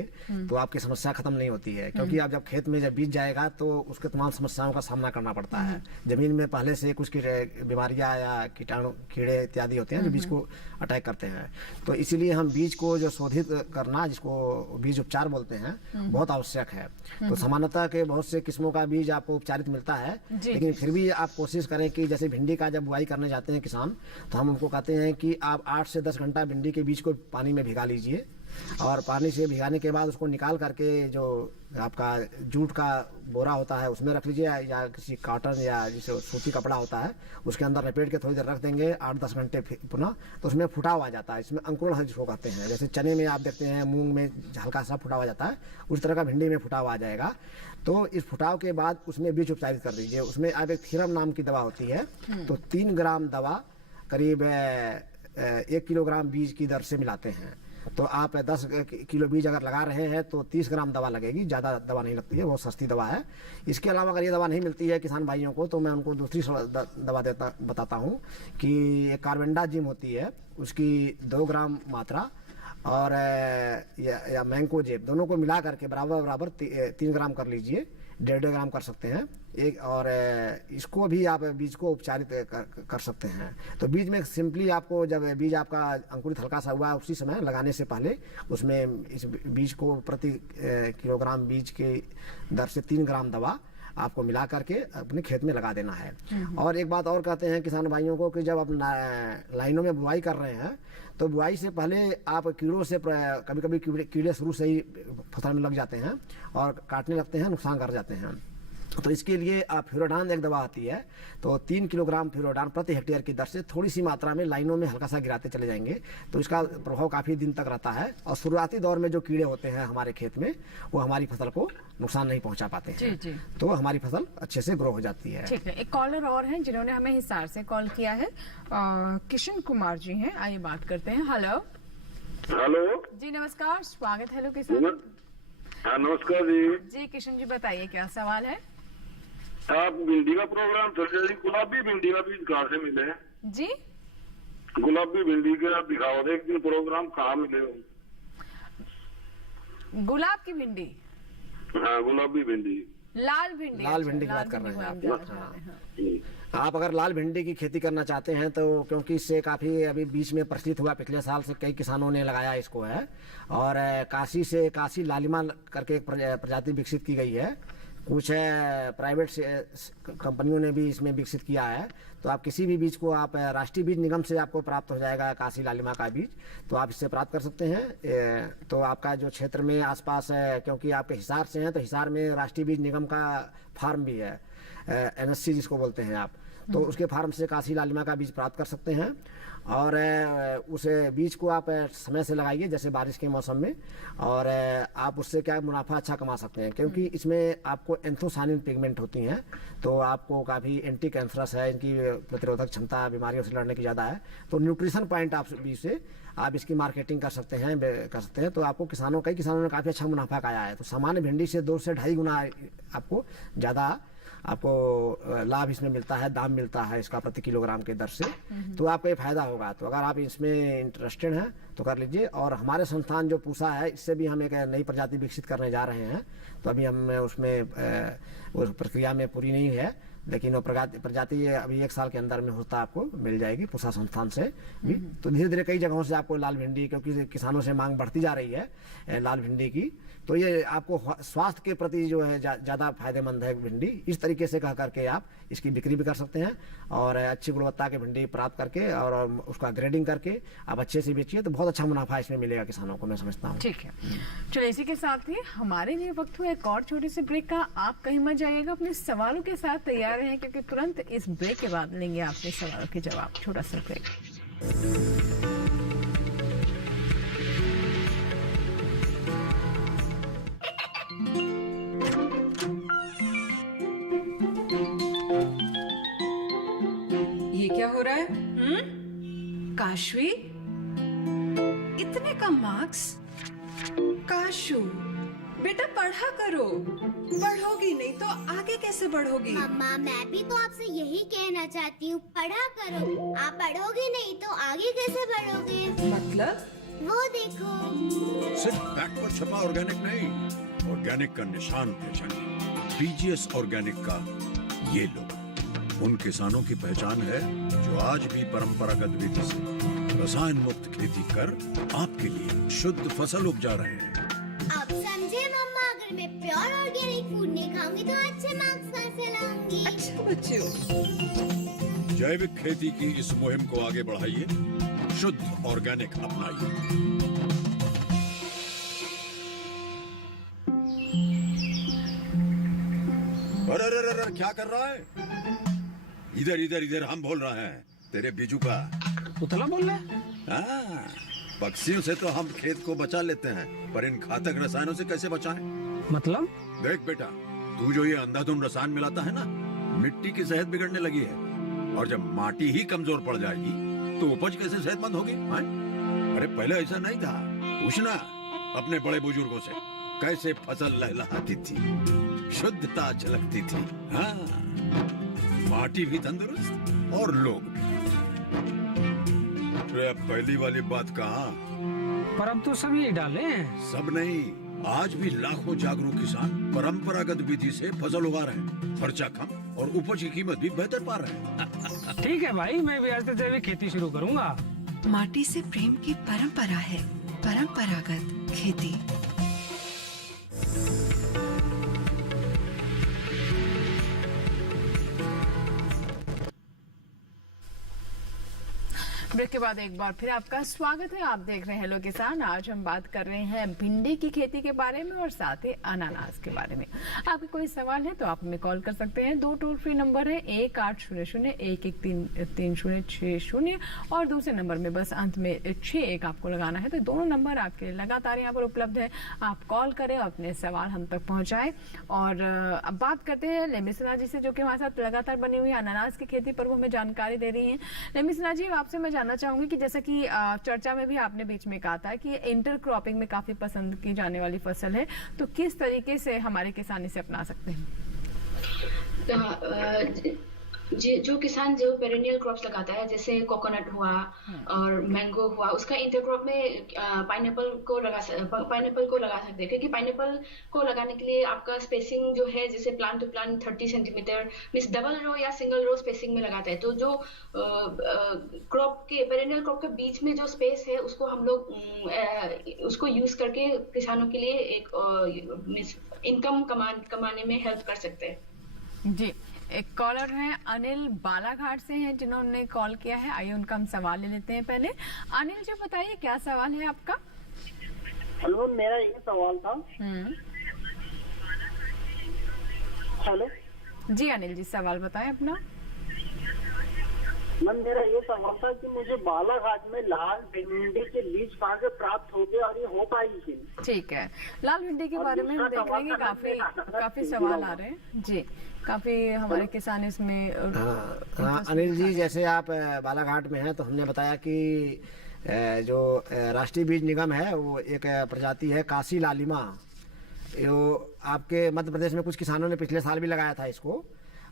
तो आपकी समस्या खत्म नहीं होती है, क्योंकि आप जब खेत में जब बीज जाएगा तो उसके तमाम समस्याओं का सामना करना पड़ता है। जमीन में पहले से कुछ बीमारियां या कीटाणु कीड़े इत्यादि होते हैं जो बीज को अटैक करते हैं, तो इसीलिए हम बीज को जो शोधित करना, जिसको बीज उपचार बोलते हैं, बहुत आवश्यक है। तो सामान्यतः के बहुत से किस्मों का बीज आपको उपचारित मिलता है, लेकिन फिर भी आप कोशिश करें कि जैसे भिंडी का जब बुआई करने जाते हैं किसान, तो हम उनको कहते हैं कि आप 8 से 10 घंटा भिंडी के बीज को पानी में भिगा लीजिए, और पानी से भिगाने के बाद उसको निकाल करके जो आपका जूट का बोरा होता है उसमें रख लीजिए, या किसी कॉटन या जिसे सूती कपड़ा होता है उसके अंदर लपेट के थोड़ी देर रख देंगे, 8-10 घंटे पुनः, तो उसमें फुटाव आ जाता है, इसमें अंकुरण जिसको कहते हैं। जैसे चने में आप देखते हैं, मूंग में हल्का सा फुटाव आ जाता है, उस तरह का भिंडी में फुटाव आ जाएगा। तो इस फुटाव के बाद उसमें बीज उपचारित कर दीजिए। उसमें आप एक थीरम नाम की दवा होती है, तो 3 ग्राम दवा करीब 1 किलोग्राम बीज की दर से मिलाते हैं। तो आप 10 किलो बीज अगर लगा रहे हैं तो 30 ग्राम दवा लगेगी, ज़्यादा दवा नहीं लगती है, बहुत सस्ती दवा है। इसके अलावा अगर ये दवा नहीं मिलती है किसान भाइयों को तो मैं उनको दूसरी दवा बताता हूँ कि एक कार्बेंडाजिम होती है, उसकी 2 ग्राम मात्रा और या मैंकोजेब दोनों को मिला करके बराबर 3 ग्राम कर लीजिए, 1.5 ग्राम कर सकते हैं एक। और इसको भी आप बीज को उपचारित कर सकते हैं। तो बीज में सिंपली आपको जब बीज आपका अंकुरित हल्का सा हुआ उसी समय लगाने से पहले उसमें इस बीज को प्रति किलोग्राम बीज के दर से 3 ग्राम दवा आपको मिला करके अपने खेत में लगा देना है। और एक बात और कहते हैं किसान भाइयों को कि जब आप लाइनों में बुआई कर रहे हैं तो बुआई से पहले आप कीड़ों से कभी कभी कीड़े शुरू से ही फसल में लग जाते हैं और काटने लगते हैं, नुकसान कर जाते हैं। तो इसके लिए फ्यूराडान एक दवा आती है, तो 3 किलोग्राम फ्यूराडान प्रति हेक्टेयर की दर से थोड़ी सी मात्रा में लाइनों में हल्का सा गिराते चले जाएंगे, तो इसका प्रभाव काफ़ी दिन तक रहता है। और शुरुआती दौर में जो कीड़े होते हैं हमारे खेत में वो हमारी फसल को नुकसान नहीं पहुंचा पाते हैं। जी। तो हमारी फसल अच्छे से ग्रो हो जाती है। ठीक है, एक कॉलर और हैं जिन्होंने हमें हिसार से कॉल किया है, किशन कुमार जी हैं, आइए बात करते हैं। हेलो जी, नमस्कार, स्वागत है। हेलो किशन। हाँ नमस्कार जी। जी किशन जी बताइए क्या सवाल है? आप भिंडी का प्रोग्राम चल रहा है, गुलाबी भिंडी का बीज कहाँ से मिले? जी गुलाबी भिंडी के आप दिखाओ, एक दिन प्रोग्राम कहाँ मिले? गुलाब की भिंडी? हाँ गुलाबी भिंडी, लाल भिंडी। लाल भिंडी की बात कर रहे हैं आप अगर लाल भिंडी की खेती करना चाहते हैं तो क्योंकि इससे काफ़ी अभी बीच में प्रचलित हुआ, पिछले साल से कई किसानों ने लगाया इसको है। और काशी लालिमा करके एक प्रजाति विकसित की गई है, कुछ प्राइवेट कंपनियों ने भी इसमें विकसित किया है। तो आप किसी भी बीज को आप राष्ट्रीय बीज निगम से आपको प्राप्त हो जाएगा काशी लालिमा का बीज, तो आप इससे प्राप्त कर सकते हैं। तो आपका जो क्षेत्र में आसपास है, क्योंकि आपके हिसार से हैं तो हिसार में राष्ट्रीय बीज निगम का फार्म भी है, NSC जिसको बोलते हैं आप, तो उसके फार्म से काशी लालिमा का बीज प्राप्त कर सकते हैं। और उस बीज को आप समय से लगाइए, जैसे बारिश के मौसम में, और आप उससे क्या मुनाफा अच्छा कमा सकते हैं, क्योंकि इसमें आपको एंथोसानिन पिगमेंट होती हैं, तो आपको काफ़ी एंटी कैंसरस है, इनकी प्रतिरोधक क्षमता बीमारियों से लड़ने की ज़्यादा है। तो न्यूट्रिशन पॉइंट आप बीज से आप इसकी मार्केटिंग कर सकते हैं, तो आपको कई किसानों ने काफ़ी अच्छा मुनाफा पाया है। तो सामान्य भिंडी से 2 से 2.5 गुना आपको ज़्यादा लाभ इसमें मिलता है, दाम मिलता है इसका प्रति किलोग्राम के दर से, तो आपको ये फायदा होगा। तो अगर आप इसमें इंटरेस्टेड हैं तो कर लीजिए। और हमारे संस्थान जो पूसा है, इससे भी हम एक नई प्रजाति विकसित करने जा रहे हैं, तो अभी हम उसमें उस प्रक्रिया में पूरी नहीं है, लेकिन वो प्रजाति अभी 1 साल के अंदर में होता आपको मिल जाएगी पूसा संस्थान से भी। तो धीरे धीरे कई जगहों से आपको लाल भिंडी, क्योंकि किसानों से मांग बढ़ती जा रही है लाल भिंडी की, तो ये आपको स्वास्थ्य के प्रति जो है ज़्यादा फायदेमंद है भिंडी। इस तरीके से कह करके आप इसकी बिक्री भी कर सकते हैं और अच्छी गुणवत्ता की भिंडी प्राप्त करके और उसका ग्रेडिंग करके आप अच्छे से बेचिए, तो बहुत अच्छा मुनाफा इसमें मिलेगा किसानों को, मैं समझता हूँ। ठीक है, चलो इसी के साथ ही हमारे लिए वक्त हुआ एक और छोटे से ब्रेक का। आप कहीं मत जाइएगा, अपने सवालों के साथ तैयार रहें, क्योंकि तुरंत इस ब्रेक के बाद लेंगे आपके सवालों के जवाब। छोटा सा ब्रेक। ये क्या हो रहा है? काशवी, इतने कम मार्क्स? काशू बेटा पढ़ा करो, पढ़ोगी नहीं तो आगे कैसे बढ़ोगी? मम्मा मैं भी तो आपसे यही कहना चाहती हूँ, पढ़ा करो। आप पढ़ोगे नहीं तो आगे कैसे बढ़ोगे? मतलब? वो देखो, सिर्फ बैक पर छपा ऑर्गेनिक नहीं, ऑर्गेनिक का निशान पहचानिए। BGS ऑर्गेनिक का ये लोग उन किसानों की पहचान है जो आज भी परंपरागत विधि से रसायन मुक्त खेती कर आपके लिए शुद्ध फसल उपजा रहे हैं। अब समझे मम्मा, अगर मैं प्योर ऑर्गेनिक फूड नहीं खाऊंगी तो अच्छे मार्क्स कहाँ से लाऊंगी? अच्छा बच्चों, जैविक खेती की इस मुहिम को आगे बढ़ाइए, शुद्ध ऑर्गेनिक अपनाइए। अरे क्या कर रहा है? इधर इधर इधर, हम बोल रहे हैं तेरे बीजू का। उतला बोल रहा है? हाँ, पक्षियों से तो हम खेत को बचा लेते हैं, पर इन घातक रसायनों से कैसे बचाएं? मतलब? देख बेटा, तू जो ये अंधाधुंध रसायन मिलाता है ना, मिट्टी की सेहत बिगड़ने लगी है, और जब माटी ही कमजोर पड़ जाएगी तो उपज कैसे सेहतमंद होगी? अरे पहले ऐसा नहीं था। पूछना अपने बड़े बुजुर्गों से कैसे फसल लहलहाती थी, शुद्धता झलकती थी। हाँ, माटी भी तंदुरुस्त और लोग भी। अरे अब पहली वाली बात कहाँ, पर अब तो सब यही डाले हैं। सब नहीं, आज भी लाखों जागरूक किसान परंपरागत विधि से फसल उगा रहे हैं। खर्चा कम और उपज की कीमत भी बेहतर पा रहे हैं। ठीक है भाई, मैं भी आज से जैविक खेती शुरू करूंगा। माटी से प्रेम की परंपरा है, परंपरागत खेती। ब्रेक के बाद एक बार फिर आपका स्वागत है। आप देख रहे हैं हेलो किसान। आज हम बात कर रहे हैं भिंडी की खेती के बारे में और साथ ही अनानास के बारे में। आपके कोई सवाल है तो आप हमें कॉल कर सकते हैं। 2 टोल फ्री नंबर है 1800-113-3060 और दूसरे नंबर में बस अंत में 61 आपको लगाना है। तो दोनों नंबर आपके लिए लगातार यहाँ पर उपलब्ध है। आप कॉल करें, अपने सवाल हम तक पहुँचाएं। और अब बात करते हैं लेमिसना जी से, जो कि हमारे साथ लगातार बनी हुई अनानास की खेती पर वो हमें जानकारी दे रही है। लेमिसना जी, आपसे मैं जानना चाहूंगी कि जैसा कि चर्चा में भी आपने बीच में कहा था कि इंटर क्रॉपिंग में काफी पसंद की जाने वाली फसल है, तो किस तरीके से हमारे किसान इसे अपना सकते हैं? जो किसान जो पेरेनियल क्रॉप्स लगाता है, जैसे कोकोनट हुआ और मैंगो हुआ, उसका इंटरक्रॉप में पाइनएप्पल को लगा सकते हैं। क्योंकि पाइनएप्पल को लगाने के लिए आपका स्पेसिंग जो है, जैसे plant to plant 30 centimetre means double row या सिंगल रो स्पेसिंग में लगाता है। तो जो क्रॉप के पेरेनियल क्रॉप के बीच में जो स्पेस है, उसको हम लोग उसको यूज करके किसानों के लिए एक इनकम कमाने में हेल्प कर सकते हैं। जी, एक कॉलर हैं अनिल बालाघाट से हैं जिन्होंने कॉल किया है। आइए उनका हम सवाल ले लेते हैं। पहले अनिल जी बताइए, क्या सवाल है आपका? हेलो, मेरा ये सवाल था। हेलो जी अनिल जी, सवाल बताएं अपना। मैम, मेरा ये सवाल था कि मुझे बालाघाट में लाल भिंडी के बीज कहाँ से प्राप्त हो गए और ये हो पाएगी? ठीक है, लाल भिंडी के बारे में हम देख रहे हैं काफी सवाल आ रहे हैं जी। काफी हमारे किसान इसमें अनिल जी, जैसे आप बालाघाट में हैं तो हमने बताया कि जो राष्ट्रीय बीज निगम है वो एक प्रजाति है काशी लालिमा। यो आपके मध्य प्रदेश में कुछ किसानों ने पिछले साल भी लगाया था इसको,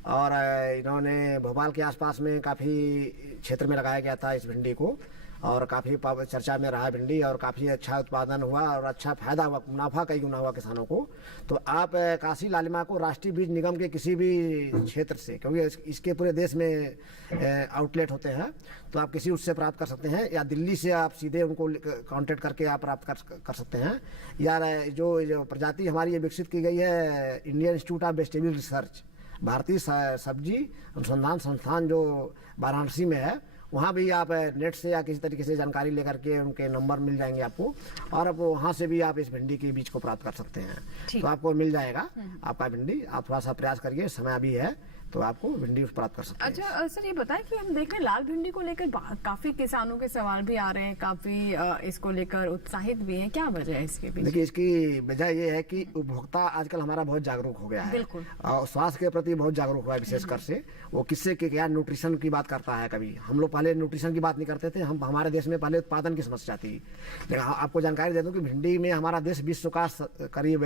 और इन्होंने भोपाल के आसपास में काफ़ी क्षेत्र में लगाया गया था इस भिंडी को, और काफ़ी चर्चा में रहा भिंडी, और काफ़ी अच्छा उत्पादन हुआ और अच्छा फायदा हुआ, मुनाफा कई गुना हुआ किसानों को। तो आप काशी लालिमा को राष्ट्रीय बीज निगम के किसी भी क्षेत्र से, क्योंकि इसके पूरे देश में आउटलेट होते हैं, तो आप किसी उससे प्राप्त कर सकते हैं, या दिल्ली से आप सीधे उनको कांटेक्ट करके आप प्राप्त कर सकते हैं। या जो प्रजाति हमारी ये विकसित की गई है Indian institute of vegetable research, भारतीय सब्जी अनुसंधान संस्थान जो वाराणसी में है, वहाँ भी आप नेट से या किसी तरीके से जानकारी लेकर के उनके नंबर मिल जाएंगे आपको, और अब वहाँ से भी आप इस भिंडी के बीज को प्राप्त कर सकते हैं। तो आपको मिल जाएगा आपका भिंडी। आप थोड़ा सा प्रयास करिए, समय अभी है तो आपको भिंडी प्राप्त कर सकते हैं। अच्छा सर, ये बताएं कि हम देख रहे हैं लाल भिंडी को लेकर काफी किसानों के सवाल भी आ रहे हैं, काफी इसको लेकर उत्साहित भी हैं। क्या वजह है इसके पीछे? देखिए, इसकी वजह ये है कि उपभोक्ता आजकल हमारा बहुत जागरूक हो गया है। बिल्कुल। और स्वास्थ्य के प्रति बहुत जागरूक हुआ है, विशेषकर से वो किससे के क्या न्यूट्रिशन की बात करता है। कभी हम लोग पहले न्यूट्रिशन की बात नहीं करते थे, हमारे देश में पहले उत्पादन की समस्या थी। लेकिन आपको जानकारी दे दूं कि भिंडी में हमारा देश विश्व का करीब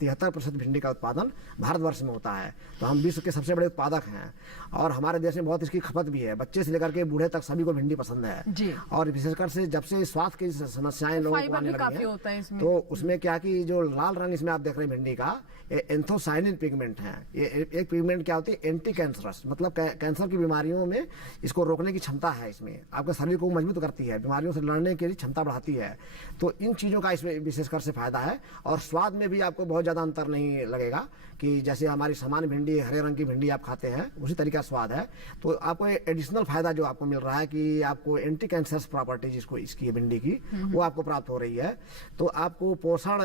73% भिंडी का उत्पादन भारतवर्ष में होता है। तो हम विश्व के सबसे बड़े उत्पादक हैं, और हमारे देश में बहुत इसकी खपत भी है। बच्चे से लेकर के बूढ़े तक सभी को भिंडी पसंद है जी। और विशेषकर से जब से स्वास्थ्य की समस्याएं लोगों को आने लगी हैं, तो उसमें क्या कि जो लाल रंग इसमें आप देख रहे हैं भिंडी का, ये एंथोसाइनिन पिगमेंट है। ये एक पिगमेंट क्या होती है, एंटी कैंसरस, मतलब कैंसर की बीमारियों में इसको रोकने की क्षमता है। इसमें आपके शरीर को मजबूत करती है, बीमारियों से लड़ने की क्षमता बढ़ाती है। तो इन चीज़ों का इसमें विशेषकर से फायदा है। और स्वाद में भी आपको बहुत ज़्यादा अंतर नहीं लगेगा, कि जैसे हमारी सामान्य भिंडी, हरे रंग की भिंडी आप खाते हैं, उसी तरीके का स्वाद है। तो आपको एडिशनल फायदा जो आपको मिल रहा है कि आपको एंटी कैंसर प्रॉपर्टी जिसको इसकी भिंडी की, वो आपको प्राप्त हो रही है। तो आपको पोषण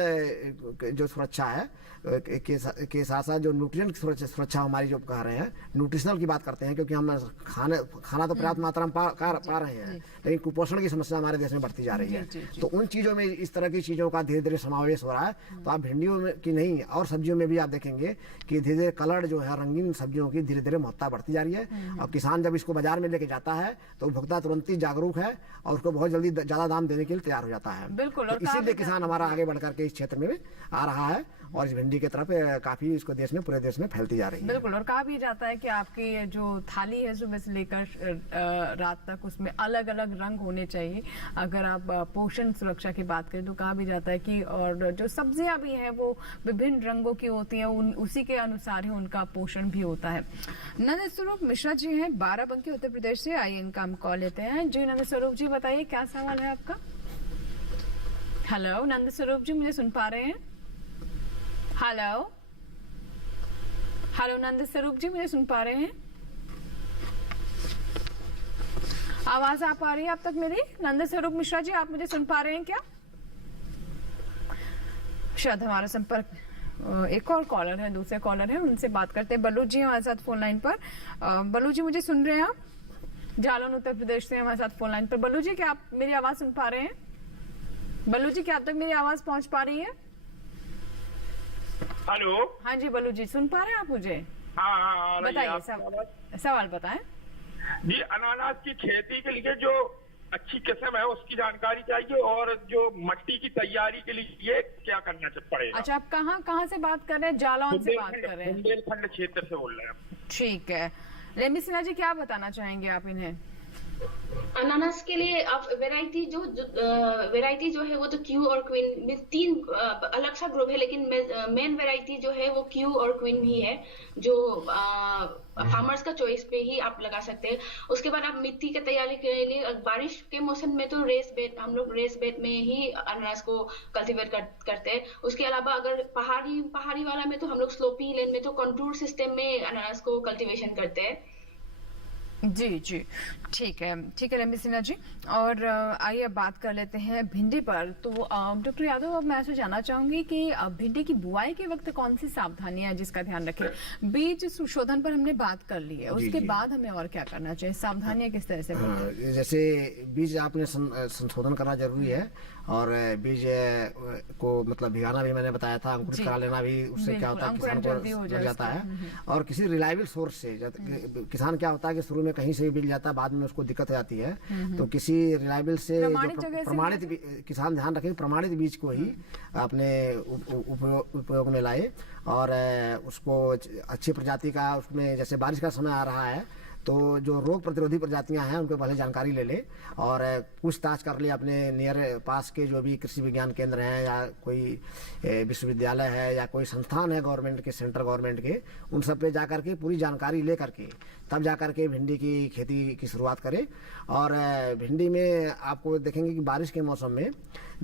जो सुरक्षा है के साथ साथ जो न्यूट्रिएंट सुरक्षा हमारी जो कह रहे हैं, न्यूट्रिशनल की बात करते हैं, क्योंकि हम खाना तो पर्याप्त मात्रा में पा रहे हैं, लेकिन कुपोषण की समस्या हमारे देश में बढ़ती जा रही है। तो उन चीज़ों में इस तरह की चीज़ों का धीरे धीरे समावेश हो रहा है। तो आप भिंडियों की नहीं, और सब्जियों में भी आप देखेंगे कि धीरे धीरे कलर जो है रंगीन सब्जियों की धीरे धीरे महत्ता बढ़ती जा रही है। और किसान जब इसको बाजार में लेके जाता है तो उपभोक्ता तुरंत ही जागरूक है और उसको बहुत जल्दी ज्यादा दाम देने के लिए तैयार हो जाता है। बिल्कुल, तो इसीलिए किसान हमारा आगे बढ़ करके इस क्षेत्र में आ रहा है और इस भिंडी की तरफ काफी इसको देश में, पूरे देश में फैलती जा रही है। बिल्कुल, और कहा भी जाता है कि आपकी जो थाली है सुबह से लेकर रात तक उसमें अलग अलग रंग होने चाहिए। अगर आप पोषण सुरक्षा की बात करें तो कहा भी जाता है कि और जो सब्जियां भी हैं वो विभिन्न रंगों की होती हैं, उसी के अनुसार ही उनका पोषण भी होता है। नंद स्वरूप मिश्रा जी हैं बाराबंकी उत्तर प्रदेश से। आइए इनका हम कॉल लेते हैं। जी नंद स्वरूप जी बताइए क्या सवाल है आपका। हेलो नंद स्वरूप जी, मुझे सुन पा रहे हैं? हेलो हेलो नंद स्वरूप जी, मुझे सुन पा रहे हैं? आवाज आ पा रही है अब तक मेरी? नंद स्वरूप मिश्रा जी, आप मुझे सुन पा रहे हैं क्या? शायद हमारा संपर्क, एक और कॉलर है, दूसरे कॉलर है, उनसे बात करते हैं। बल्लू जी हमारे साथ फोन लाइन पर। बल्लू जी मुझे सुन रहे हैं आप? जालौन उत्तर प्रदेश से हमारे साथ फोन लाइन पर। बल्लू जी क्या आप मेरी आवाज सुन पा रहे हैं? बल्लू जी क्या अब तक मेरी आवाज पहुंच पा रही है? हेलो। हाँ जी बल्लू जी, सुन पा रहे हैं आप मुझे? हाँ, बताइए, सवाल बताएं। जी, अनानास की खेती के लिए जो अच्छी किस्म है उसकी जानकारी चाहिए और जो मट्टी की तैयारी के लिए क्या करना पड़ेगा। अच्छा, आप कहाँ से बात कर रहे हैं? जालौन से बात कर रहे हैं? बुंदेलखंड क्षेत्र से बोल रहे हैं। ठीक है, रेमी सिन्हा जी क्या बताना चाहेंगे आप इन्हें? अनानास के लिए आप वैरायटी जो है वो तो क्यू और क्वीन में 3 अलग सा ग्रुप है, लेकिन मेन वैरायटी जो है वो क्यू और क्वीन ही है जो फार्मर्स का चॉइस पे ही आप लगा सकते हैं। उसके बाद आप मिट्टी की तैयारी के लिए बारिश के मौसम में तो हम लोग रेस बेड में ही अनानास को कल्टीवेट करते हैं। उसके अलावा अगर पहाड़ी वाला में तो हम लोग स्लोपी लैंड में तो कंटूर सिस्टम में अनानास को कल्टीवेशन करते हैं। जी जी, ठीक है रमेश सिन्हा जी। और आइए अब बात कर लेते हैं भिंडी पर। तो डॉक्टर यादव, अब मैं ऐसे जानना चाहूंगी कि भिंडी की बुआई के वक्त कौन सी सावधानियां हैं जिसका ध्यान रखें? बीज संशोधन पर हमने बात कर ली है, उसके बाद हमें और क्या करना चाहिए? सावधानियां किस तरह से? जैसे बीज आपने संशोधन करना जरूरी है और बीज को मतलब भिगाना भी मैंने बताया था, अंकुरित करा लेना भी, उससे क्या होता है किसान को हो जाता है। और किसी रिलायबल सोर्स से, किसान क्या होता है कि शुरू में कहीं से भी मिल जाता है, बाद में उसको दिक्कत हो जाती है। तो किसी रिलायबल से प्रमाणित, किसान ध्यान रखें प्रमाणित बीज को ही अपने उपयोग में लाए और उसको अच्छी प्रजाति का, उसमें जैसे बारिश का समय आ रहा है तो जो रोग प्रतिरोधी प्रजातियां हैं उनको पहले जानकारी ले ले और पूछताछ कर ले अपने नियर पास के जो भी कृषि विज्ञान केंद्र हैं या कोई विश्वविद्यालय है या कोई संस्थान है गवर्नमेंट के, सेंट्रल गवर्नमेंट के, उन सब पे जा करके पूरी जानकारी ले करके तब जा करके भिंडी की खेती की शुरुआत करें। और भिंडी में आपको देखेंगे कि बारिश के मौसम में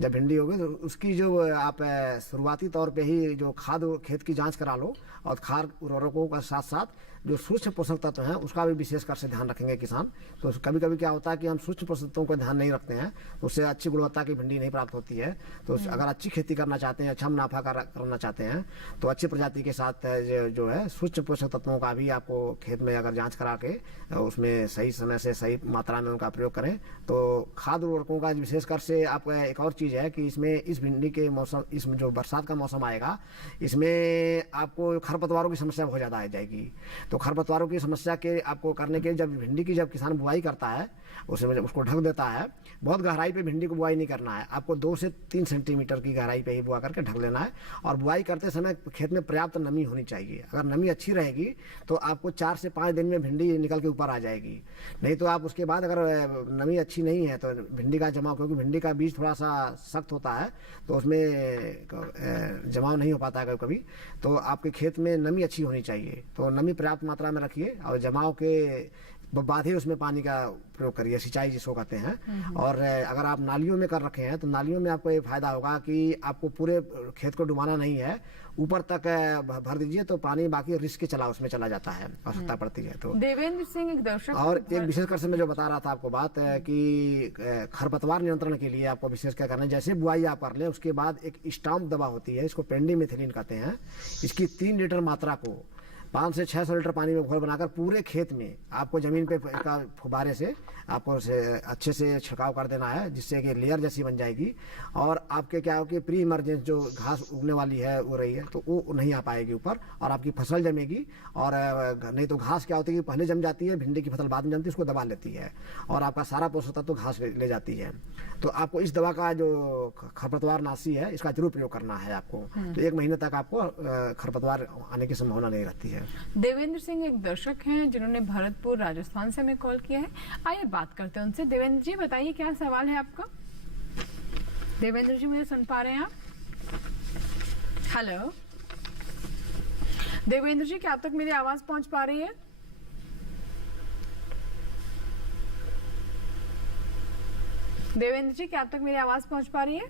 जब भिंडी होगी तो उसकी जो आप शुरुआती तौर पे ही जो खाद खेत की जांच करा लो और खाद उर्वरकों का साथ साथ जो सूक्ष्म पोषक तत्व हैं उसका भी विशेषकर से ध्यान रखेंगे किसान। तो कभी कभी क्या होता है कि हम सूक्ष्म पोषक तत्वों को ध्यान नहीं रखते हैं तो उससे अच्छी गुणवत्ता की भिंडी नहीं प्राप्त होती है। तो अगर अच्छी खेती करना चाहते हैं, अच्छा मुनाफा करना चाहते हैं तो अच्छी प्रजाति के साथ जो है सूक्ष्म पोषक तत्वों का भी आपको खेत में अगर जाँच करा के उसमें सही समय से सही मात्रा में उनका प्रयोग करें। तो खाद उर्वरकों का विशेषकर से आप एक और चीज़ है कि इसमें इस भिंडी के मौसम, इसमें जो बरसात का मौसम आएगा इसमें आपको खरपतवारों की समस्या बहुत ज़्यादा आ जाएगी। तो खरपतवारों की समस्या के आपको करने के जब भिंडी की जब किसान बुआई करता है उसमें जब उसको ढक देता है, बहुत गहराई पे भिंडी को बुआई नहीं करना है, आपको 2 से 3 सेंटीमीटर की गहराई पे ही बुआ करके ढक लेना है। और बुआई करते समय खेत में पर्याप्त नमी होनी चाहिए। अगर नमी अच्छी रहेगी तो आपको 4 से 5 दिन में भिंडी निकल के ऊपर आ जाएगी। नहीं तो आप उसके बाद अगर नमी अच्छी नहीं है तो भिंडी का जमाव, क्योंकि भिंडी का बीज थोड़ा सा सख्त होता है तो उसमें जमाव नहीं हो पाता है कभी। तो आपके खेत में नमी अच्छी होनी चाहिए, तो नमी पर्याप्त मात्रा में रखिए और जमाव के बाद ही उसमें पानी का प्रयोग करिए, सिंचाई जिसको कहते हैं। और अगर आप नालियों में कर रखे हैं तो नालियों में आपको ये फायदा होगा कि आपको पूरे खेत को डुबाना नहीं है, ऊपर तक भर दीजिए तो पानी बाकी रिस्क के उसमें चला जाता है, आवश्यकता पड़ती है। तो देवेंद्र सिंह एक दर्शक और एक विशेषकर से मैं जो बता रहा था आपको बात कि खरपतवार नियंत्रण के लिए आपको विशेष क्या करना है, जैसे बुआई आप कर लें उसके बाद एक स्टाम्प दवा होती है, इसको पेंडिमिथिलिन कहते हैं, इसकी 3 लीटर मात्रा को 500 से 600 लीटर पानी में घोल बनाकर पूरे खेत में आपको जमीन पे का फुब्बारे से आपको अच्छे से छिड़काव कर देना है, जिससे कि लेयर जैसी बन जाएगी। और आपके क्या हो कि प्री इमरजेंस जो घास उगने वाली है हो रही है तो वो नहीं आ पाएगी ऊपर, और आपकी फसल जमेगी। और नहीं तो घास क्या होती है कि पहले जम जाती है, भिंडी की फसल बाद में जमती है, उसको दबा लेती है और आपका सारा पोषक तत्व तो घास ले जाती है। तो आपको इस दवा का जो खरपतवार नाशी है इसका जरूर प्रयोग करना है आपको। तो 1 महीने तक आपको खरपतवार आने की संभावना नहीं रहती है। देवेंद्र सिंह एक दर्शक हैं जिन्होंने भरतपुर राजस्थान से हमें कॉल किया है। आइए बात करते हैं उनसे। देवेंद्र जी बताइए क्या सवाल है आपका। देवेंद्र जी मुझे सुन पा रहे हैं आप? हेलो देवेंद्र जी, क्या आप तक मेरी आवाज पहुंच पा रही है? देवेंद्र जी, क्या आप तक मेरी आवाज पहुंच पा रही है?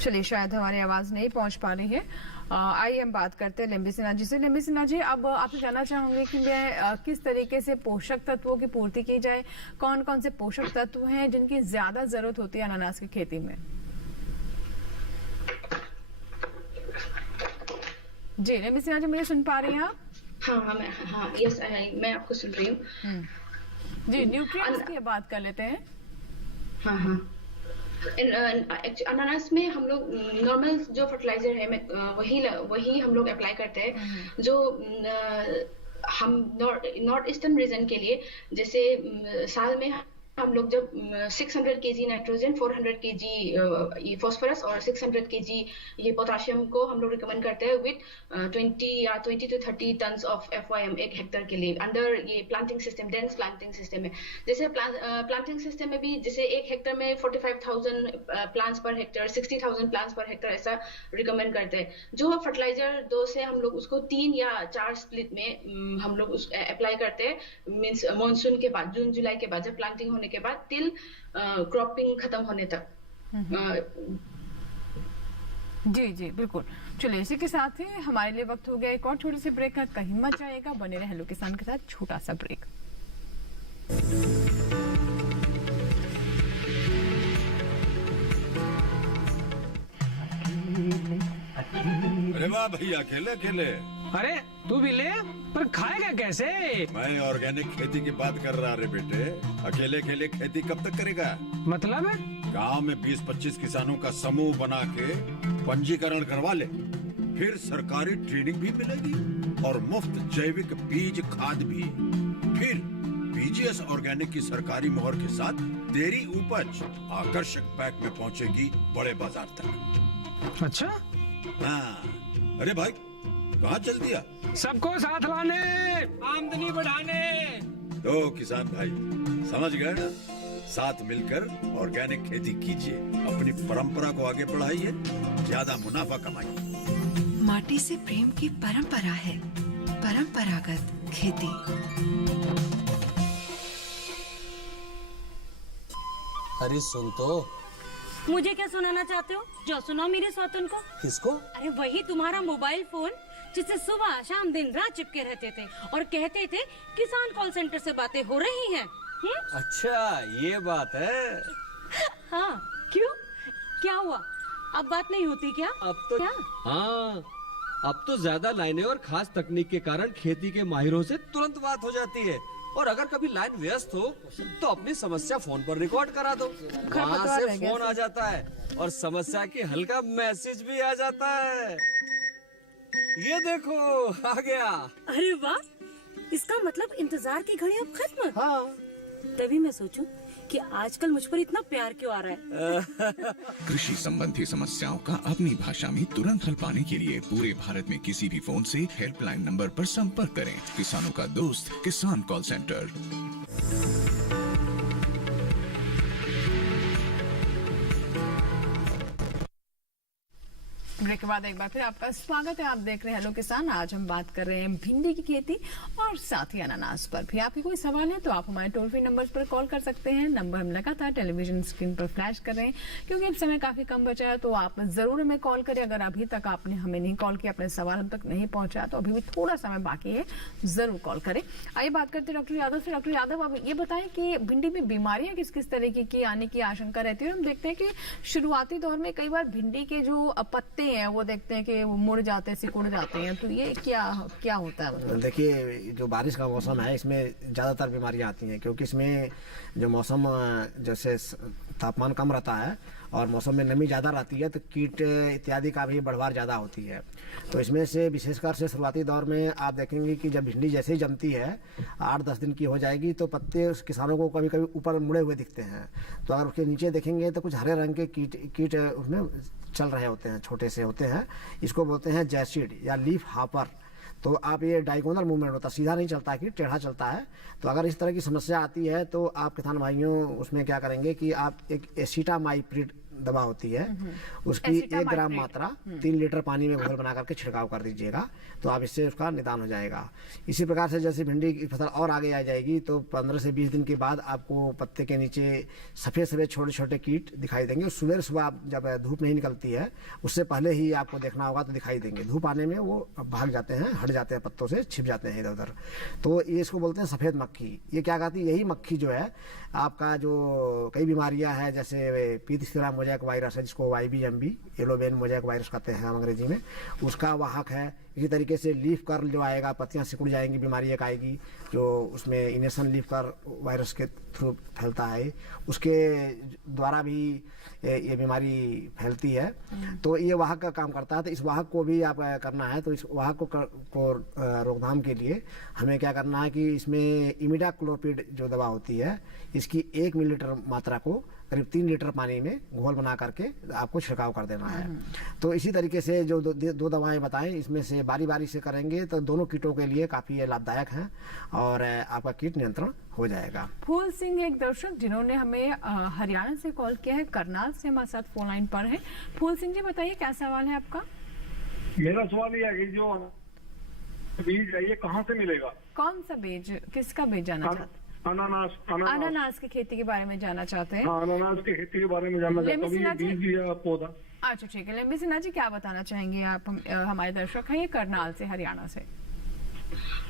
चलिए, शायद हमारी आवाज नहीं पहुंच पा रही है। आइए हम बात करते हैं लिम्बी सिन्हा जी से। लिम्बी सिन्हा जी, अब आपसे जानना चाहूंगी कि मैं किस तरीके से पोषक तत्वों की पूर्ति की जाए, कौन कौन से पोषक तत्व हैं जिनकी ज्यादा जरूरत होती है अनानास की खेती में? जी लिम्बी सिन्हा जी, मुझे सुन पा रही हैं आप? हाँ, यस, मैं आपको सुन रही हूँ। जी, न्यूट्रिएंट्स की बात कर लेते हैं। हाँ, अनानास में हम लोग नॉर्मल जो फर्टिलाइजर है वही हम लोग अप्लाई करते हैं। जो हम नॉर्थ ईस्टर्न रीजन के लिए, जैसे साल में हम लोग जब 600 केजी नाइट्रोजन, 400 केजी फॉस्फोरस और 600 केजी ये पोटाशियम को हम लोग रिकमेंड करते हैं with 20 to 30 tons of FYM 1 hectare के लिए अंडर ये planting system, dense planting system है। जैसे प्लांटिंग सिस्टम में भी जैसे 1 हेक्टेयर में 45,000 plants per hectare, 60,000 plants per hectare ऐसा रिकमेंड करते हैं। जो फर्टिलाइजर 2 से हम लोग उसको 3 या 4 स्प्लिट में हम लोग अप्लाई करते हैं, मीन्स मानसून के बाद, जून जुलाई के बाद, जब प्लांटिंग होने के बाद टिल क्रॉपिंग खत्म होने तक। जी बिल्कुल। चलिए, इसी के साथ ही हमारे लिए वक्त हो गया एक और छोटी सी ब्रेक का। कहीं मत जाएगा, बने रहे हेलो किसान के साथ। छोटा सा ब्रेक। अरे वाह भैया, अकेले अकेले। अरे तू भी ले, पर खाएगा कैसे? मैं ऑर्गेनिक खेती की बात कर रहा रे बेटे। अकेले अकेले खेती कब तक करेगा? मतलब है गांव में 20-25 किसानों का समूह बना के पंजीकरण करवा ले, फिर सरकारी ट्रेनिंग भी मिलेगी और मुफ्त जैविक बीज खाद भी। फिर BGS ऑर्गेनिक की सरकारी मोहर के साथ तेरी उपज आकर्षक पैक में पहुंचेगी बड़े बाजार तक। अच्छा? हाँ। अरे भाई, कहाँ चल दिया? सबको साथ लाने, आमदनी बढ़ाने। तो किसान भाई समझ गए ना? साथ मिलकर ऑर्गेनिक खेती कीजिए, अपनी परंपरा को आगे बढ़ाइए, ज्यादा मुनाफा कमाइए। माटी से प्रेम की परंपरा है परंपरागत खेती। अरे सुन तो। मुझे क्या सुनाना चाहते हो? जो सुनाओ मेरे सौतन को। किसको? अरे वही तुम्हारा मोबाइल फोन जिससे सुबह शाम दिन रात चिपके रहते थे और कहते थे किसान कॉल सेंटर से बातें हो रही हैं। अच्छा, ये बात है। हाँ, क्यों? क्या हुआ? अब बात नहीं होती क्या? अब तो क्या? हाँ, अब तो ज्यादा लाइनें और खास तकनीक के कारण खेती के माहिरों से तुरंत बात हो जाती है। और अगर कभी लाइन व्यस्त हो तो अपनी समस्या फोन पर रिकॉर्ड करा दो, वहाँ से फोन आ जाता है और समस्या के हल का मैसेज भी आ जाता है। ये देखो, आ गया। अरे वाह, इसका मतलब इंतजार की घड़ी अब खत्म। हाँ। तभी मैं सोचूं कि आजकल मुझ पर इतना प्यार क्यों आ रहा है। कृषि संबंधी समस्याओं का अपनी भाषा में तुरंत हल पाने के लिए पूरे भारत में किसी भी फोन से हेल्पलाइन नंबर पर संपर्क करें। किसानों का दोस्त किसान कॉल सेंटर। ब्रेक के बाद एक बार फिर आपका स्वागत है। आप देख रहे हैं हेलो किसान। आज हम बात कर रहे हैं भिंडी की खेती और साथ ही अनानास पर भी। आपके कोई सवाल है तो आप हमारे टोल फ्री नंबर्स पर कॉल कर सकते हैं। नंबर हम लगातार टेलीविजन स्क्रीन पर फ्लैश कर रहे हैं, क्योंकि अब समय काफी कम बचा है, तो आप जरूर हमें कॉल करें। अगर अभी तक आपने हमें नहीं कॉल किया, अपने सवाल हम तक नहीं पहुंचा, तो अभी भी थोड़ा समय बाकी है, जरूर कॉल करें। आइए बात करते हैं डॉक्टर यादव से। डॉक्टर यादव, आप ये बताएं कि भिंडी में बीमारियां किस किस तरीके की आने की आशंका रहती है? हम देखते हैं कि शुरुआती दौर में कई बार भिंडी के जो पत्ते हैं वो देखते हैं कि वो मुड़ जाते हैं, सिकुड़ जाते हैं, तो ये क्या क्या होता है? मतलब देखिए, जो बारिश का मौसम है इसमें ज़्यादातर बीमारियां आती हैं, क्योंकि इसमें जो मौसम जैसे तापमान कम रहता है और मौसम में नमी ज़्यादा रहती है, तो कीट इत्यादि का भी बढ़वार ज़्यादा होती है। तो इसमें से विशेषकर से शुरुआती दौर में आप देखेंगे कि जब भिंडी जैसे ही जमती है 8-10 दिन की हो जाएगी, तो पत्ते उस किसानों को कभी कभी ऊपर मुड़े हुए दिखते हैं। तो अगर उसके नीचे देखेंगे तो कुछ हरे रंग के कीट उसमें चल रहे होते हैं, छोटे से होते हैं। इसको बोलते हैं जैसिड या लीफ हॉपर। तो आप ये डायगोनल मूवमेंट होता है, सीधा नहीं चलता कि टेढ़ा चलता है। तो अगर इस तरह की समस्या आती है तो आप किसान भाइयों उसमें क्या करेंगे कि आप एक एसिटामाइप्रिड दवा होती है, उसकी 1 ग्राम मात्रा 3 लीटर पानी में घोल बना करके छिड़काव कर दीजिएगा, तो आप इससे उसका निदान हो जाएगा। इसी प्रकार से जैसे भिंडी की फसल और आगे आ जाएगी तो 15 से 20 दिन के बाद आपको पत्ते के नीचे सफ़ेद सफ़ेद छोटे छोटे कीट दिखाई देंगे। सुबह सुबह जब धूप नहीं निकलती है उससे पहले ही आपको देखना होगा तो दिखाई देंगे। धूप आने में वो भाग जाते हैं, हट जाते हैं, पत्तों से छिप जाते हैं इधर उधर। तो ये इसको बोलते हैं सफ़ेद मक्खी। ये क्या कहती है, यही मक्खी जो है आपका जो कई बीमारियां हैं जैसे पीतसिरा मोजैक वायरस है, जिसको YBMB yellow Ben mosaic virus कहते हैं अंग्रेजी में, उसका वाहक है। इसी तरीके से लीफ कर्ल जो आएगा, पत्तियां सिकुड़ जाएंगी, बीमारी एक आएगी जो उसमें इनेशन लीफ कर्ल वायरस के थ्रू फैलता है, उसके द्वारा भी ये बीमारी फैलती है। तो ये वाहक का काम करता है। तो इस वाहक को भी आप करना है, तो इस वाहक को रोकथाम के लिए हमें क्या करना है कि इसमें इमिडाक्लोपिड जो दवा होती है इसकी 1 मिलीलीटर मात्रा को करीब 3 लीटर पानी में घोल बना करके आपको छिड़काव कर देना है। तो इसी तरीके से जो दो दवाएं बताएं, इसमें से बारी बारी से करेंगे तो दोनों कीटों के लिए काफ़ी ये लाभदायक हैं और आपका कीट नियंत्रण हो जाएगा। फूल सिंह एक दर्शक जिन्होंने हमें हरियाणा से कॉल किया है, करनाल से हमारे साथ फोन लाइन पर है। फूल सिंह जी बताइए क्या सवाल है आपका? मेरा सवाल ये है कि जो बीज है ये कहाँ से मिलेगा? कौन सा बीज, किसका बीज जानना चाहते हैं? अनानास की खेती के बारे में जानना चाहते हैं? अनानास की खेती के बारे में जानना चाहते हैं, बीज या पौधा। अच्छा ठीक है, लेम्बी सिन्हा जी क्या बताना चाहेंगे आप? हमारे दर्शक हैं ये करनाल से, हरियाणा से।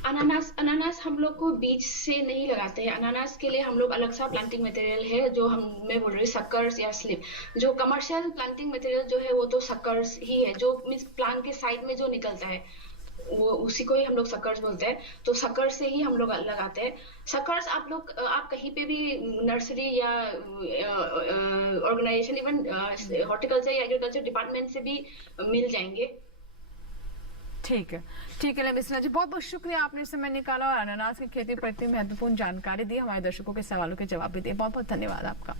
अनानास हम लोग को बीज से नहीं लगाते हैं। अनानास के लिए हम लोग अलग सा प्लांटिंग मटेरियल है जो मैं बोल रही हूँ सक्कर्स या स्लिप। जो कमर्शियल प्लांटिंग मटेरियल जो है वो तो सक्कर्स ही है, जो मींस प्लांट के साइड में जो निकलता है वो उसी को ही हम लोग सक्कर्स बोलते हैं। तो सक्कर्स से ही हम लोग लगाते हैं। सक्कर्स आप कहीं पे भी नर्सरी या ऑर्गेनाइजेशन, इवन हॉर्टिकल्चर या एग्रीकल्चर डिपार्टमेंट से भी मिल जाएंगे। ठीक है, ठीक है लेम्बी सिन्हा जी, बहुत बहुत शुक्रिया, आपने समय निकाला और अनानास की खेती पर इतनी महत्वपूर्ण जानकारी दी, हमारे दर्शकों के सवालों के जवाब भी दिए। बहुत बहुत धन्यवाद आपका।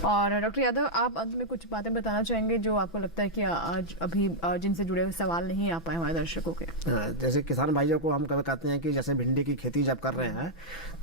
और डॉक्टर यादव, आप अंत में कुछ बातें बताना चाहेंगे जो आपको लगता है कि आज अभी जिनसे जुड़े हुए सवाल नहीं आ पाए हमारे दर्शकों के? जैसे किसान भाइयों को हम कभी कहते हैं कि जैसे भिंडी की खेती जब कर रहे हैं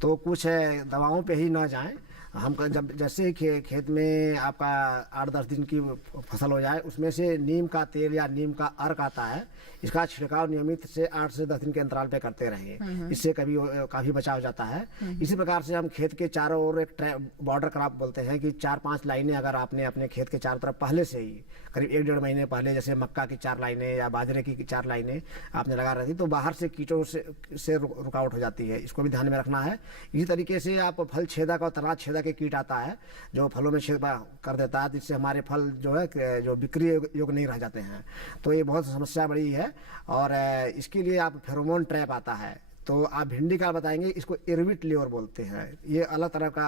तो कुछ दवाओं पे ही ना जाएं। हम जब जैसे ही खेत में आपका 8-10 दिन की फसल हो जाए, उसमें से नीम का तेल या नीम का अर्क आता है, इसका छिड़काव नियमित से 8 से 10 दिन के अंतराल पे करते रहें। इससे काफी बचाव जाता है। इसी प्रकार से हम खेत के चारों ओर एक बॉर्डर क्रॉप बोलते हैं कि 4-5 लाइनें अगर आपने अपने खेत के चारों तरफ पहले से ही करीब 1-1.5 महीने पहले जैसे मक्का की 4 लाइनें या बाजरे की 4 लाइनें आपने लगा रखी, तो बाहर से कीटों से रुकावट हो जाती है। इसको भी ध्यान में रखना है। इसी तरीके से आप फल छेदक और तना छेदक के कीट आता है जो फलों में छेद कर देता है, जिससे हमारे फल जो है जो बिक्री योग नहीं रह जाते हैं। तो ये बहुत समस्या बड़ी है। और इसके लिए आप फेरोमोन ट्रैप आता है, तो आप भिंडी का बताएंगे, इसको इरविट ल्योर बोलते हैं। ये अलग तरह का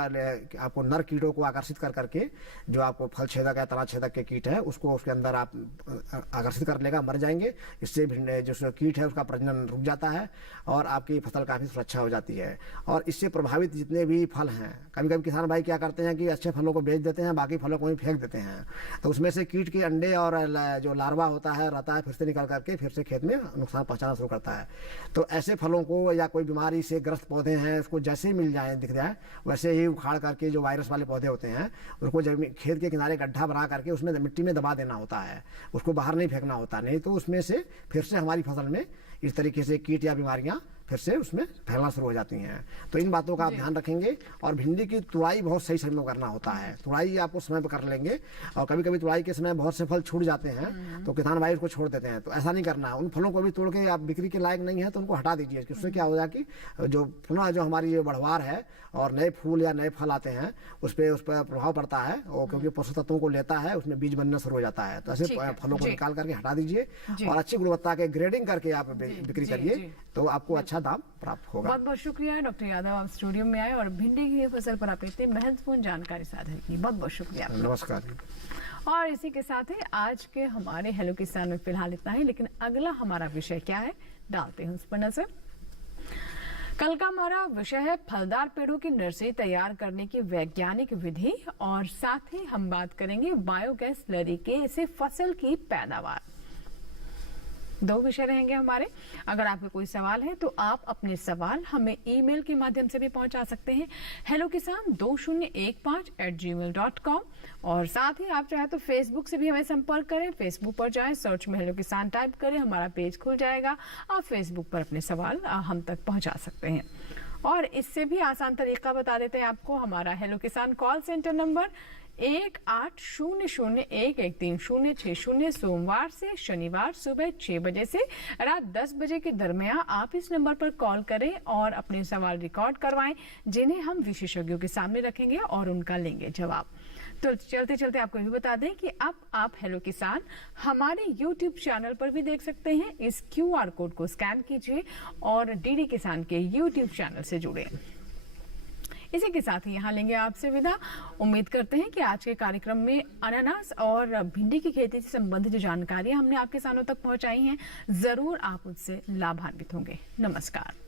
आपको नर कीटों को आकर्षित कर करके जो आपको फल छेदक या तना छेदक के कीट है उसको उसके अंदर आप आकर्षित कर लेगा, मर जाएंगे। इससे जो कीट है उसका प्रजनन रुक जाता है और आपकी फसल काफ़ी सुरक्षा हो जाती है। और इससे प्रभावित जितने भी फल हैं, कभी कभी किसान भाई क्या करते हैं कि अच्छे फलों को बेच देते हैं, बाकी फलों को ही फेंक देते हैं। तो उसमें से कीट के अंडे और जो लार्वा होता है रहता है, फिर से निकल करके फिर से खेत में नुकसान पहुँचाना शुरू करता है। तो ऐसे फलों को या कोई बीमारी से ग्रस्त पौधे हैं उसको जैसे ही मिल जाए, दिख जाए, वैसे ही उखाड़ करके जो वायरस वाले पौधे होते हैं उसको खेत के किनारे गड्ढा बना करके उसमें मिट्टी में दबा देना होता है। उसको बाहर नहीं फेंकना होता, नहीं तो उसमें से फिर से हमारी फसल में इस तरीके से कीट या बीमारियां फिर से उसमें फैलना शुरू हो जाती हैं। तो इन बातों का आप ध्यान रखेंगे। और भिंडी की तुड़ाई बहुत सही समय में करना होता है। तुड़ाई आपको समय पर कर लेंगे, और कभी कभी तुड़ाई के समय बहुत से फल छूट जाते हैं तो किसान भाई उसको छोड़ देते हैं, तो ऐसा नहीं करना है। उन फलों को भी तोड़ के आप बिक्री के लायक नहीं है तो उनको हटा दीजिए। उससे क्या होगा कि जो पुनः जो हमारी ये बढ़वार है और नए फूल या नए फल आते हैं उस पर प्रभाव पड़ता है, और क्योंकि पोषक तत्वों को लेता है उसमें बीज बनना शुरू हो जाता है। तो ऐसे फलों को निकाल करके हटा दीजिए और अच्छी गुणवत्ता के ग्रेडिंग करके आप बिक्री करिए, तो आपको अच्छा दाम प्राप्त होगा। बहुत बहुत शुक्रिया डॉक्टर यादव, आप स्टूडियो में आए और भिंडी की फसल पर आपने इतनी महत्वपूर्ण जानकारी साझा की। बहुत बहुत शुक्रिया। नमस्कार। और इसी के साथ ही आज के हमारे हेलो किसान में फिलहाल इतना ही, लेकिन अगला हमारा विषय क्या है डालते हैं उस पर नजर। कल का हमारा विषय है फलदार पेड़ों की नर्सरी तैयार करने की वैज्ञानिक विधि, और साथ ही हम बात करेंगे बायोगैस स्लरी के से फसल की पैदावार। 2 विषय रहेंगे हमारे। अगर आपके कोई सवाल है तो आप अपने सवाल हमें ईमेल के माध्यम से भी पहुंचा सकते हैं hellokisan2015@gmail.com, और साथ ही आप चाहे तो फेसबुक से भी हमें संपर्क करें। फेसबुक पर जाएं, सर्च में हेलो किसान टाइप करें, हमारा पेज खुल जाएगा। आप फेसबुक पर अपने सवाल हम तक पहुंचा सकते हैं। और इससे भी आसान तरीका बता देते हैं आपको, हमारा हेलो किसान कॉल सेंटर नंबर 1800113060 सोमवार से शनिवार सुबह 6 बजे से रात 10 बजे के दरमियान आप इस नंबर पर कॉल करें और अपने सवाल रिकॉर्ड करवाएं, जिन्हें हम विशेषज्ञों के सामने रखेंगे और उनका लेंगे जवाब। तो चलते चलते आपको भी बता दें कि अब आप हेलो किसान हमारे YouTube चैनल पर भी देख सकते हैं। इस QR कोड को स्कैन कीजिए और डीडी किसान के YouTube चैनल से जुड़े। इसी के साथ ही यहाँ लेंगे आपसे विदा। उम्मीद करते हैं कि आज के कार्यक्रम में अनानास और भिंडी की खेती से संबंधित जो जानकारी हमने आप किसानों तक पहुंचाई हैं, जरूर आप उससे लाभान्वित होंगे। नमस्कार।